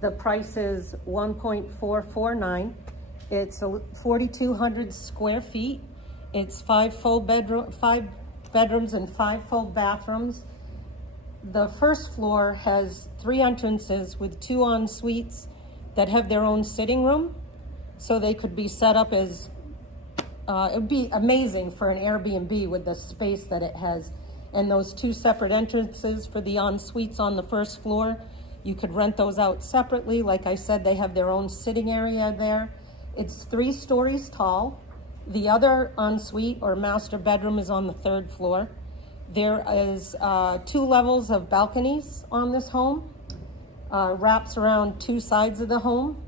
The price is 1.449. It's 4,200 square feet. It's 5 bedrooms and 5 full bathrooms. The first floor has 3 entrances with 2 en suites that have their own sitting room. So they could be set up as, it would be amazing for an Airbnb with the space that it has. And those 2 separate entrances for the en suites on the first floor, you could rent those out separately. Like I said, they have their own sitting area there. It's 3 stories tall. The other en suite or master bedroom is on the 3rd floor. There is 2 levels of balconies on this home. Wraps around 2 sides of the home.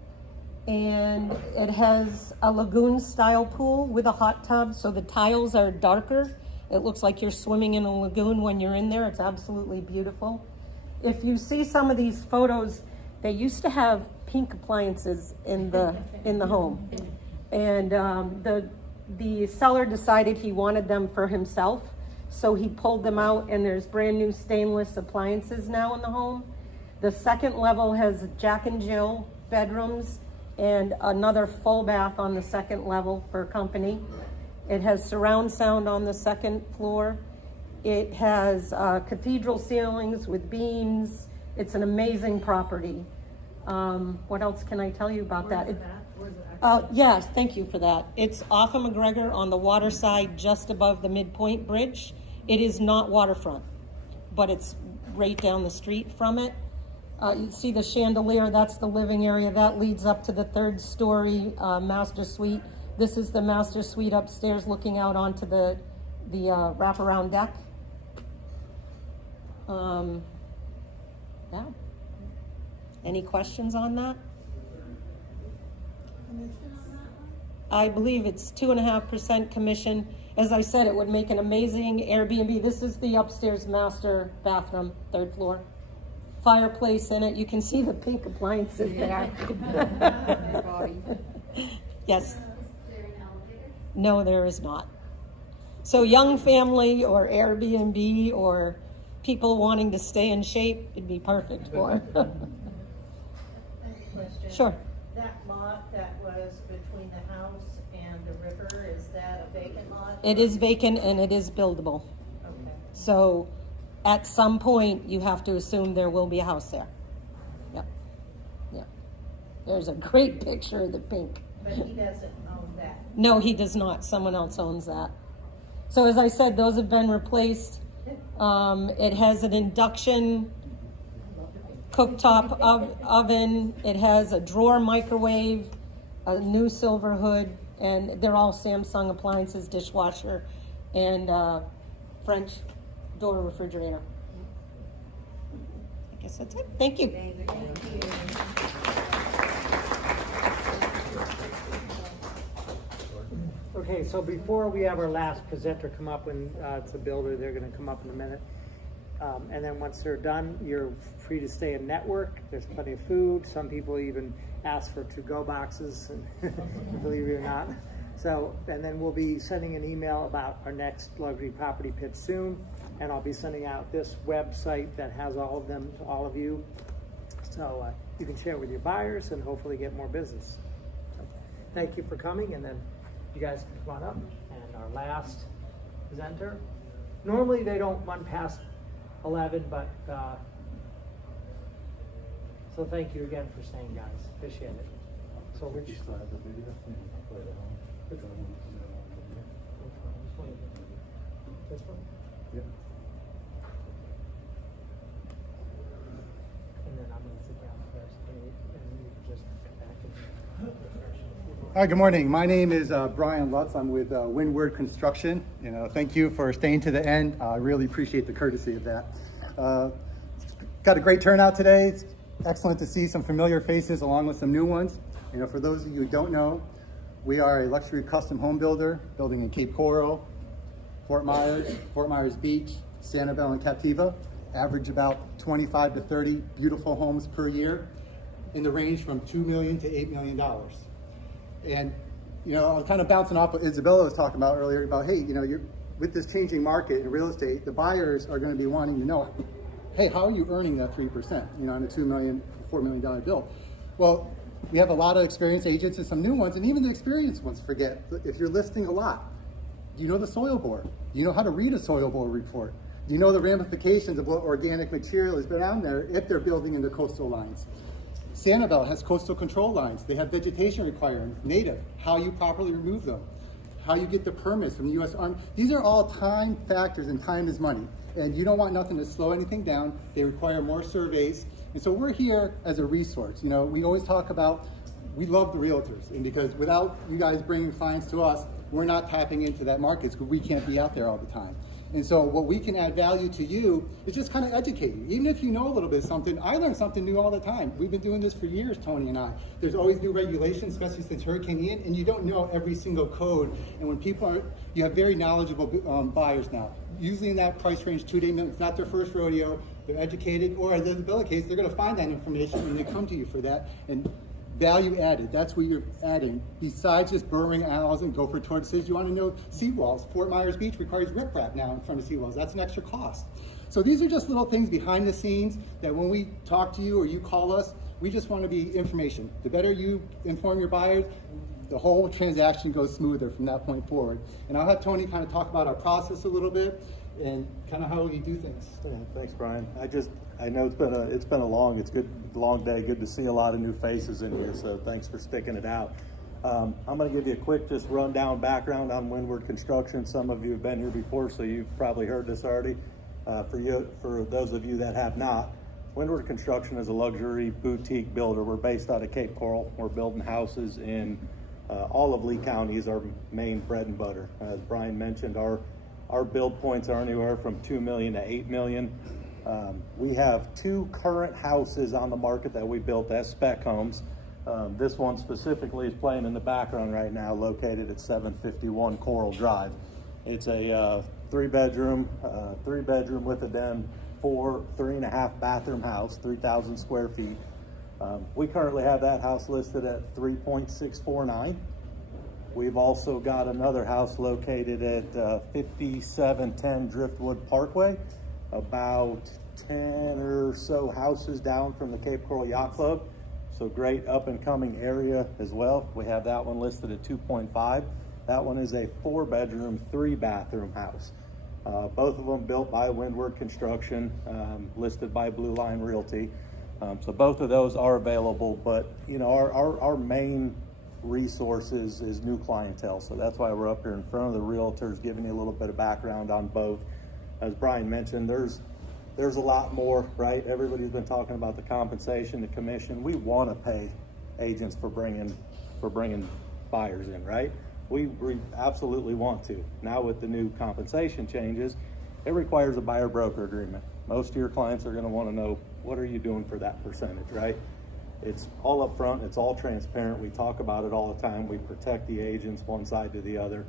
And it has a lagoon style pool with a hot tub, so the tiles are darker. It looks like you're swimming in a lagoon when you're in there. It's absolutely beautiful. If you see some of these photos, they used to have pink appliances in the home. And the seller decided he wanted them for himself, so he pulled them out, and there's brand new stainless appliances now in the home. The second level has Jack and Jill bedrooms and another full bath on the second level for company. It has surround sound on the second floor. It has cathedral ceilings with beams. It's an amazing property. What else can I tell you about that? Yes, thank you for that. It's off of McGregor on the water side, just above the Midpoint Bridge. It is not waterfront, but it's right down the street from it. You see the chandelier, that's the living area. That leads up to the third story master suite. This is the master suite upstairs looking out onto the wraparound deck. Yeah. Any questions on that? I believe it's 2.5% commission. As I said, it would make an amazing Airbnb. This is the upstairs master bathroom, third floor. Fireplace in it. You can see the pink appliances there. Yes. No, there is not. So young family or Airbnb or people wanting to stay in shape, it'd be perfect for. Question. Sure. That lot that was between the house and the river, is that a vacant lot? It is vacant and it is buildable. Okay. So at some point, you have to assume there will be a house there. Yep. Yep. There's a great picture of the pink. But he doesn't own that? No, he does not. Someone else owns that. So as I said, those have been replaced. It has an induction cooktop oven. It has a drawer microwave, a new silver hood, and they're all Samsung appliances, dishwasher, and French door refrigerator. I guess that's it. Thank you. Okay, so before we have our last presenter come up, when it's a builder, they're going to come up in a minute. And then once they're done, you're free to stay and network. There's plenty of food. Some people even ask for to-go boxes, believe it or not. So, and then we'll be sending an email about our next luxury property pitch soon. And I'll be sending out this website that has all of them to all of you. So you can share with your buyers and hopefully get more business. So, thank you for coming, and then you guys can come on up. And our last presenter, normally they don't run past 11, but so thank you again for staying, guys. Appreciate it. So Rich, which one? This one? Yeah. And then I'm going to sit down first, and you just come back and refresh. Hi, good morning. My name is Brian Lutz. I'm with Windward Construction. Thank you for staying to the end. I really appreciate the courtesy of that. Got a great turnout today. It's excellent to see some familiar faces along with some new ones. For those of you who don't know, we are a luxury custom home builder, building in Cape Coral, Fort Myers Beach, Sanibel, and Captiva. Average about 25 to 30 beautiful homes per year in the range from $2 million to $8 million. And, I'm kind of bouncing off what Isabella was talking about earlier about, hey, you're with this changing market in real estate, the buyers are going to be wanting to know, hey, how are you earning that 3%, on a $2 million, $4 million bill? Well, we have a lot of experienced agents and some new ones, and even the experienced ones forget, if you're listing a lot, do you know the soil bore? Do you know how to read a soil bore report? Do you know the ramifications of what organic material has been on there if they're building into coastal lines? Sanibel has coastal control lines. They have vegetation requirements, native, how you properly remove them, how you get the permits from the U.S. Army. These are all time factors, and time is money. And you don't want nothing to slow anything down. They require more surveys. And so we're here as a resource. We always talk about, we love the realtors. And because without you guys bringing clients to us, we're not tapping into that market because we can't be out there all the time. And so what we can add value to you is just kind of educate you. Even if you know a little bit of something, I learn something new all the time. We've been doing this for years, Tony and I. There's always new regulations, especially since Hurricane Ian, and you don't know every single code. And when people are, you have very knowledgeable buyers now. Usually in that price range, 2 day minimum, it's not their first rodeo, they're educated, or as the bill case, they're gonna find that information and they come to you for that. And value added, that's what you're adding. Besides just burrowing owls and gopher tortoises, you want to know seawalls. Fort Myers Beach requires riprap now in front of seawalls. That's an extra cost. So these are just little things behind the scenes that when we talk to you or you call us, we just want to be information. The better you inform your buyers, the whole transaction goes smoother from that point forward. And I'll have Tony kind of talk about our process a little bit and kind of how we do things. Yeah, thanks, Brian. I know it's been a long day. Good to see a lot of new faces in here. So thanks for sticking it out. I'm going to give you a quick just rundown background on Windward Construction. Some of you have been here before, so you've probably heard this already. For those of you that have not, Windward Construction is a luxury boutique builder. We're based out of Cape Coral. We're building houses in all of Lee County is our main bread and butter. As Brian mentioned, our build points are anywhere from 2 million to 8 million. We have 2 current houses on the market that we built as spec homes. This one specifically is playing in the background right now, located at 751 Coral Drive. It's a 3-bedroom with a den, 3.5 bathroom house, 3,000 square feet. We currently have that house listed at 3.649. We've also got another house located at 5710 Driftwood Parkway, about 10 or so houses down from the Cape Coral Yacht Club. So great up and coming area as well. We have that one listed at 2.5. That one is a 4-bedroom, 3-bathroom house. Both of them built by Windward Construction, listed by Blue Line Realty. So both of those are available, but you know, our main resources is new clientele. So that's why we're up here in front of the realtors, giving you a little bit of background on both. As Brian mentioned, there's a lot more, right? Everybody's been talking about the compensation, the commission. We want to pay agents for bringing buyers in, right? We absolutely want to. Now with the new compensation changes, it requires a buyer broker agreement. Most of your clients are going to want to know, what are you doing for that percentage, right? It's all up front, it's all transparent. We talk about it all the time. We protect the agents one side to the other.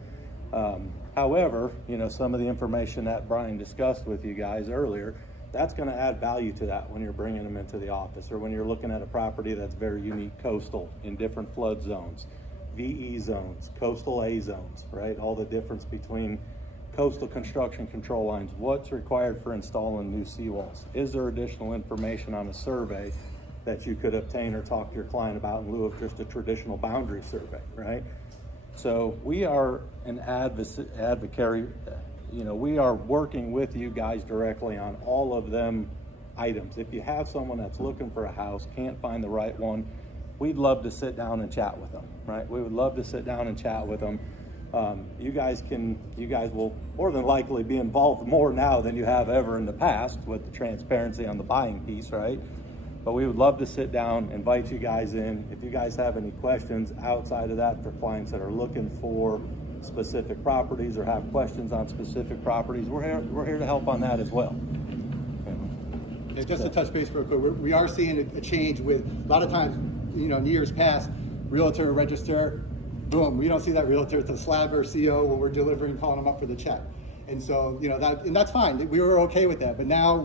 However, you know, some of the information that Brian discussed with you guys earlier, that's going to add value to that when you're bringing them into the office, or when you're looking at a property that's very unique, coastal, in different flood zones, VE zones, coastal A zones, right? All the difference between coastal construction control lines, what's required for installing new seawalls. Is there additional information on a survey that you could obtain or talk to your client about in lieu of just a traditional boundary survey, right? So we are an advocate, you know, we are working with you guys directly on all of them items. If you have someone that's looking for a house, can't find the right one, we'd love to sit down and chat with them, right? We would love to sit down and chat with them. You guys will more than likely be involved more now than you have ever in the past with the transparency on the buying piece, right? But we would love to sit down, invite you guys in. If you guys have any questions outside of that for clients that are looking for specific properties or have questions on specific properties, we're here to help on that as well. Yeah, just to touch base real quick, we are seeing a change with, a lot of times, you know, in years past, realtor register, boom, we don't see that realtor at the slab or CO when we're delivering, calling them up for the check. And so, you know, that's fine. We were okay with that. But now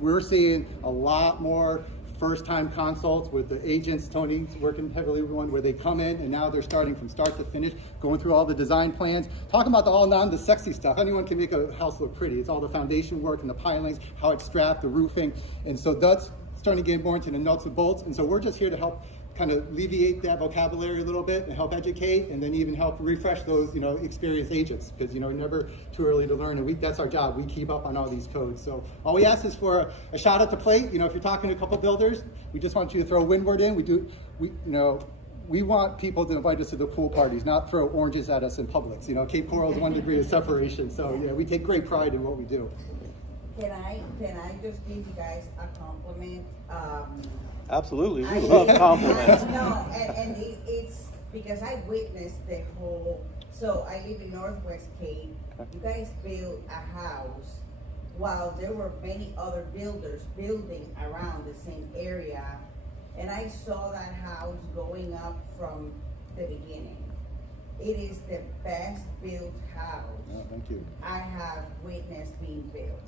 we're seeing a lot more first-time consults with the agents. Tony's working heavily with one where they come in and now they're starting from start to finish, going through all the design plans, talking about the sexy stuff. Anyone can make a house look pretty. It's all the foundation work and the pilings, how it's strapped, the roofing. And so that's starting to get more into the nuts and bolts. And so we're just here to help kind of alleviate that vocabulary a little bit and help educate, and then even help refresh those, you know, experienced agents, because, you know, never too early to learn, and that's our job. We keep up on all these codes. So all we ask is for a shot at the plate. You know, if you're talking to a couple builders, we just want you to throw Windward in. We want people to invite us to the pool parties, not throw oranges at us in Publix. You know, Cape Coral is 1 degree of separation. So yeah, we take great pride in what we do. Can I just give you guys a compliment? Absolutely, we love compliments. No, and it's because I witnessed the whole So I live in Northwest Cape. You guys built a house while there were many other builders building around the same area. And I saw that house going up from the beginning. It is the best built house Thank you. I have witnessed being built.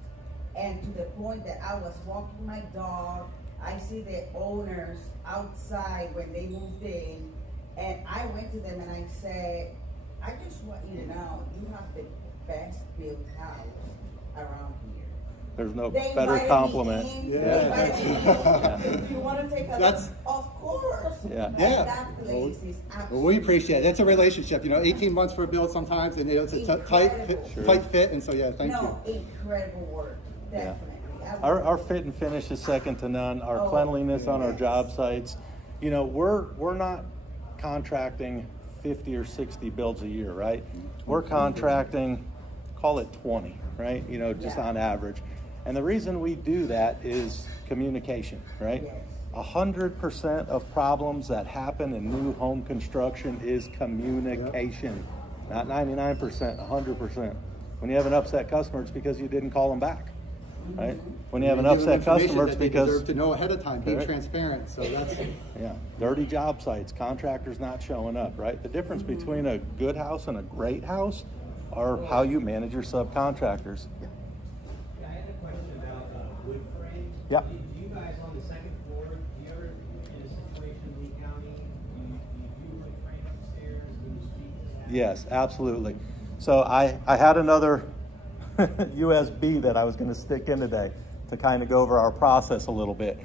And to the point that I was walking my dog, I see the owners outside when they moved in, and I went to them and I said, I just want you to know, you have the best built house around here. There's no They better invited me compliment. in, Yeah. they invited me in. Yeah. Do you want to take a That's- look? Of course. Yeah. And Yeah. that place is absolutely. Well, we appreciate it. It's a relationship, 18 months for a build sometimes, and it's a tight Incredible. fit, and so yeah, thank you. No, incredible work, Yeah. definitely. Our fit and finish is second to none. Our Oh, cleanliness on our yes. job sites. We're not contracting 50 or 60 builds a year, right? We're contracting, call it 20, right? Just on average. And the reason we do that is communication, right? 100% of problems that happen in new home construction is communication. Not 99%, 100%. When you have an upset customer, it's because you didn't call them back, right? When you have an Give them upset information customer, it's that they because deserve to know ahead of time, being Correct. transparent, so that's. Yeah, dirty job sites, contractors not showing up, right? The difference between a good house and a great house are how you manage your subcontractors. Yeah, I had a question about wood frame. Yeah. Do you guys on the second floor, do you ever, in a situation in Lee County, do you do wood frame upstairs? Do you speak to that? Yes, absolutely. So I had another USB that I was going to stick in today to kind of go over our process a little bit.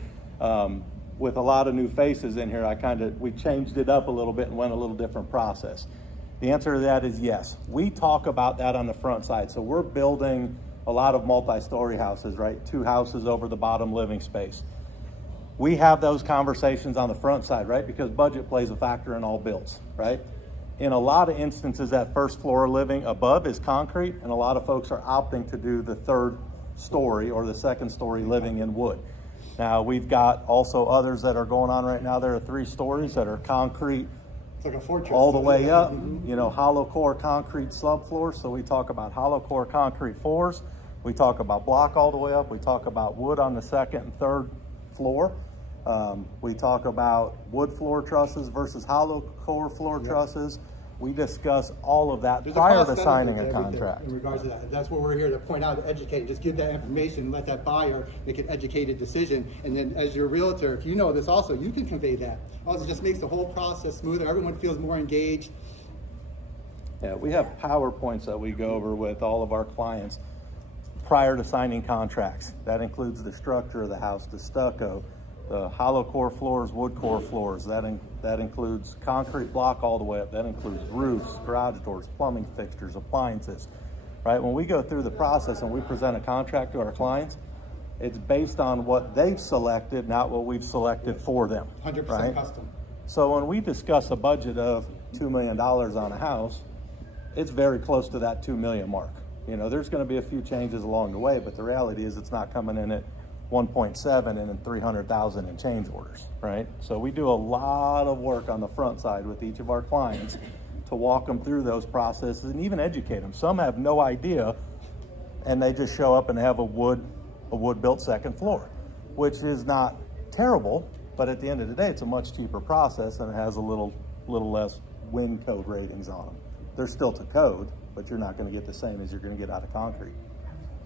With a lot of new faces in here, we changed it up a little bit and went a little different process. The answer to that is yes. We talk about that on the front side. So we're building a lot of multi-story houses, right? 2 houses over the bottom living space. We have those conversations on the front side, right? Because budget plays a factor in all builds, right? In a lot of instances, that first floor living above is concrete, and a lot of folks are opting to do the 3rd story or the 2nd story living in wood. Now, we've got also others that are going on right now. There are 3 stories that are concrete It's like a fortress. all the way up, hollow core concrete subfloors. So we talk about hollow core concrete floors. We talk about block all the way up. We talk about wood on the 2nd and 3rd floor. We talk about wood floor trusses versus hollow core floor trusses. We discuss all of that There's prior cost to benefit signing to a everything contract. in regards to that. That's what we're here to point out, educate, just give that information, let that buyer make an educated decision. And then as your realtor, if you know this also, you can convey that. Also, it just makes the whole process smoother. Everyone feels more engaged. Yeah, we have PowerPoints that we go over with all of our clients prior to signing contracts. That includes the structure of the house, the stucco, the hollow core floors, wood core floors. That includes concrete block all the way up. That includes roofs, garage doors, plumbing fixtures, appliances. Right? When we go through the process and we present a contract to our clients, it's based on what they've selected, not what we've selected for them. 100% right? custom. So when we discuss a budget of $2 million on a house, it's very close to that 2 million mark. There's going to be a few changes along the way, but the reality is it's not coming in at 1.7 and then 300,000 in change orders, right? So we do a lot of work on the front side with each of our clients to walk them through those processes and even educate them. Some have no idea, and they just show up and have a wood built 2nd floor, which is not terrible, but at the end of the day, it's a much cheaper process and it has a little less wind code ratings on them. They're still to code, but you're not going to get the same as you're going to get out of concrete.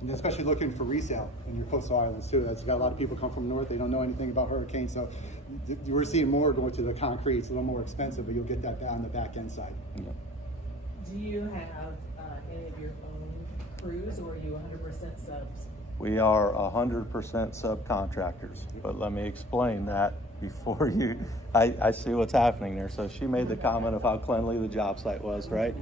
And especially looking for resale in your coastal islands too. That's got a lot of people come from north. They don't know anything about hurricanes, so we're seeing more going to the concrete. It's a little more expensive, but you'll get that on the back end side. Yeah. Do you have any of your own crews, or are you 100% subs? We are 100% subcontractors, but let me explain that before I see what's happening there. So she made the comment of how cleanly the job site was, right?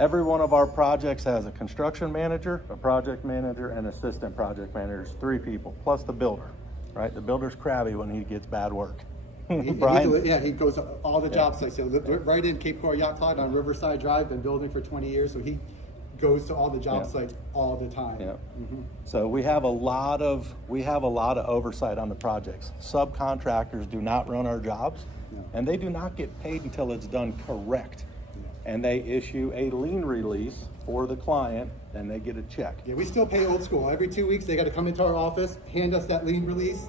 Every one of our projects has a construction manager, a project manager, and assistant project managers, 3 people, plus the builder, right? The builder's crabby when he gets bad work. Brian? He goes to all the job sites. So right in Cape Coral Yacht Club on Riverside Drive, been building for 20 years, so he goes to all the job sites all the time. Yeah. So we have a lot of oversight on the projects. Subcontractors do not run our jobs, and they do not get paid until it's done correct. and they issue a lien release for the client, and they get a check. Yeah, we still pay old school. Every 2 weeks, they got to come into our office, hand us that lien release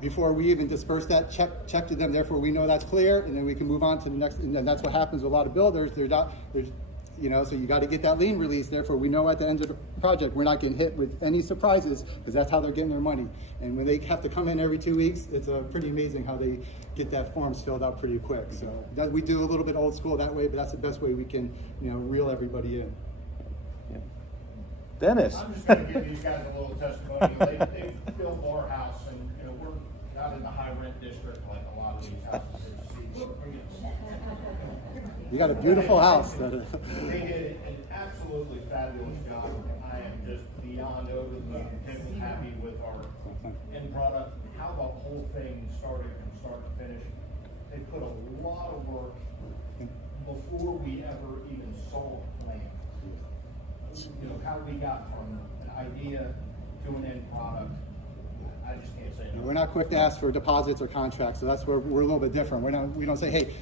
before we even disperse that check to them. Therefore, we know that's clear, and then we can move on to the next. And then that's what happens with a lot of builders. So you got to get that lien release. Therefore, we know at the end of the project, we're not getting hit with any surprises, because that's how they're getting their money. And when they have to come in every 2 weeks, it's pretty amazing how they get that forms filled out pretty quick. So we do a little bit old school that way, but that's the best way we can, reel everybody in. Dennis. I'm just going to give these guys a little testimony. They built our house, and we're not in the high rent district like a lot of these houses that you see. You got a beautiful house. They did an absolutely fabulous job. I am just beyond over the moon and happy with our end product. How the whole thing started from start to finish. They put a lot of work before we ever even saw land. How we got from an idea to an end product, I just can't say no. We're not quick to ask for deposits or contracts, so that's where we're a little bit different. We don't say, hey,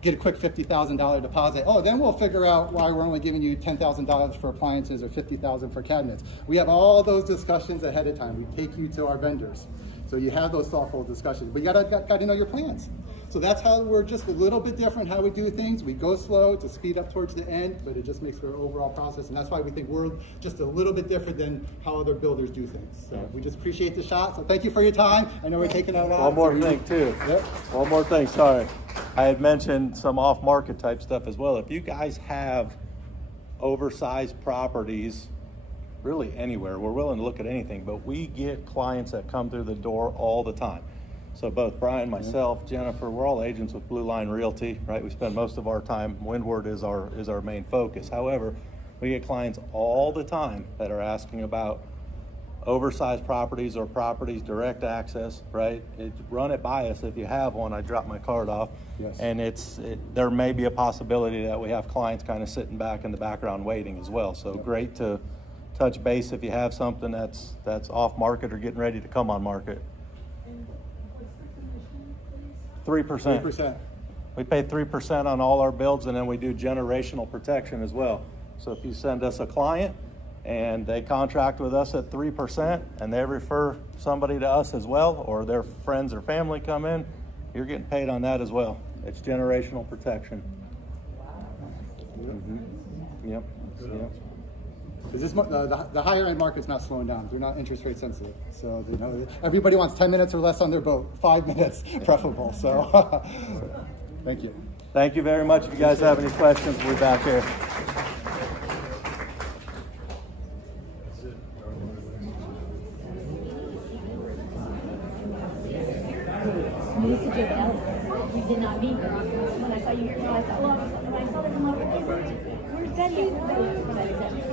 get a quick $50,000 deposit. Oh, then we'll figure out why we're only giving you $10,000 for appliances or $50,000 for cabinets. We have all those discussions ahead of time. We take you to our vendors. So you have those thoughtful discussions, but you got to know your plans. So that's how we're just a little bit different how we do things. We go slow to speed up towards the end, but it just makes for an overall process. And that's why we think we're just a little bit different than how other builders do things. So we just appreciate the shot. So thank you for your time. I know we're taking out a lot. One more thing too. Yep. One more thing, sorry. I had mentioned some off-market type stuff as well. If you guys have oversized properties, really anywhere, we're willing to look at anything, but we get clients that come through the door all the time. So both Brian, myself, Jennifer, we're all agents with Blue Line Realty, right? We spend most of our time, Windward is our main focus. However, we get clients all the time that are asking about oversized properties or properties, direct access, right? Run it by us if you have one. I dropped my card off. Yes. And there may be a possibility that we have clients kind of sitting back in the background waiting as well. So great to touch base if you have something that's off market or getting ready to come on market. 3%. 3%. We pay 3% on all our builds, and then we do generational protection as well. So if you send us a client and they contract with us at 3% and they refer somebody to us as well, or their friends or family come in, you're getting paid on that as well. It's generational protection. Mm-hmm. Yep. Because the higher end market's not slowing down. They're not interest rate sensitive. So everybody wants 10 minutes or less on their boat. 5 minutes preferable. So thank you. Thank you very much. If you guys have any questions, we'll be back here. Melissa Jodell, we did not meet her. When I saw you here, I thought, when I saw them, I'm like, where's Betty?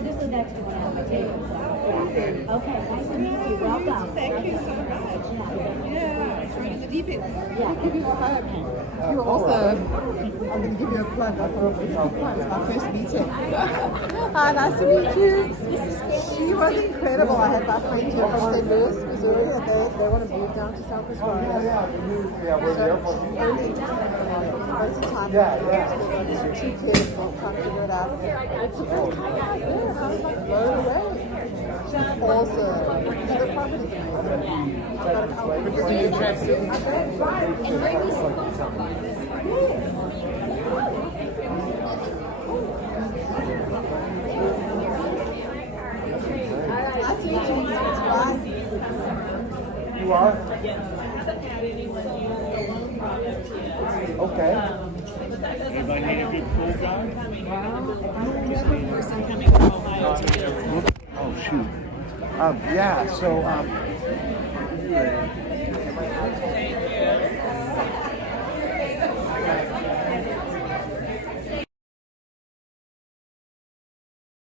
This was actually one on my table. So, okay, nice to meet you. Welcome. Thank you so much. Yeah, it's the deep end. Yeah. Give you a hug. You're awesome. I'm going to give you a plug. It's my first meeting. Hi, nice to meet you. She was incredible. I had my friend here from St. Louis, Missouri, and they want to move down to Southwest Florida. Yeah, we're there for most of the time, there's 2 kids, both trying to figure it out. It's a first time out there. I was like blown away. Awesome. The property's amazing. I've got a couple of and bring me You are? Okay. Anybody need a good pool guy? Person coming from Ohio to Oh, shoot. Yeah, so,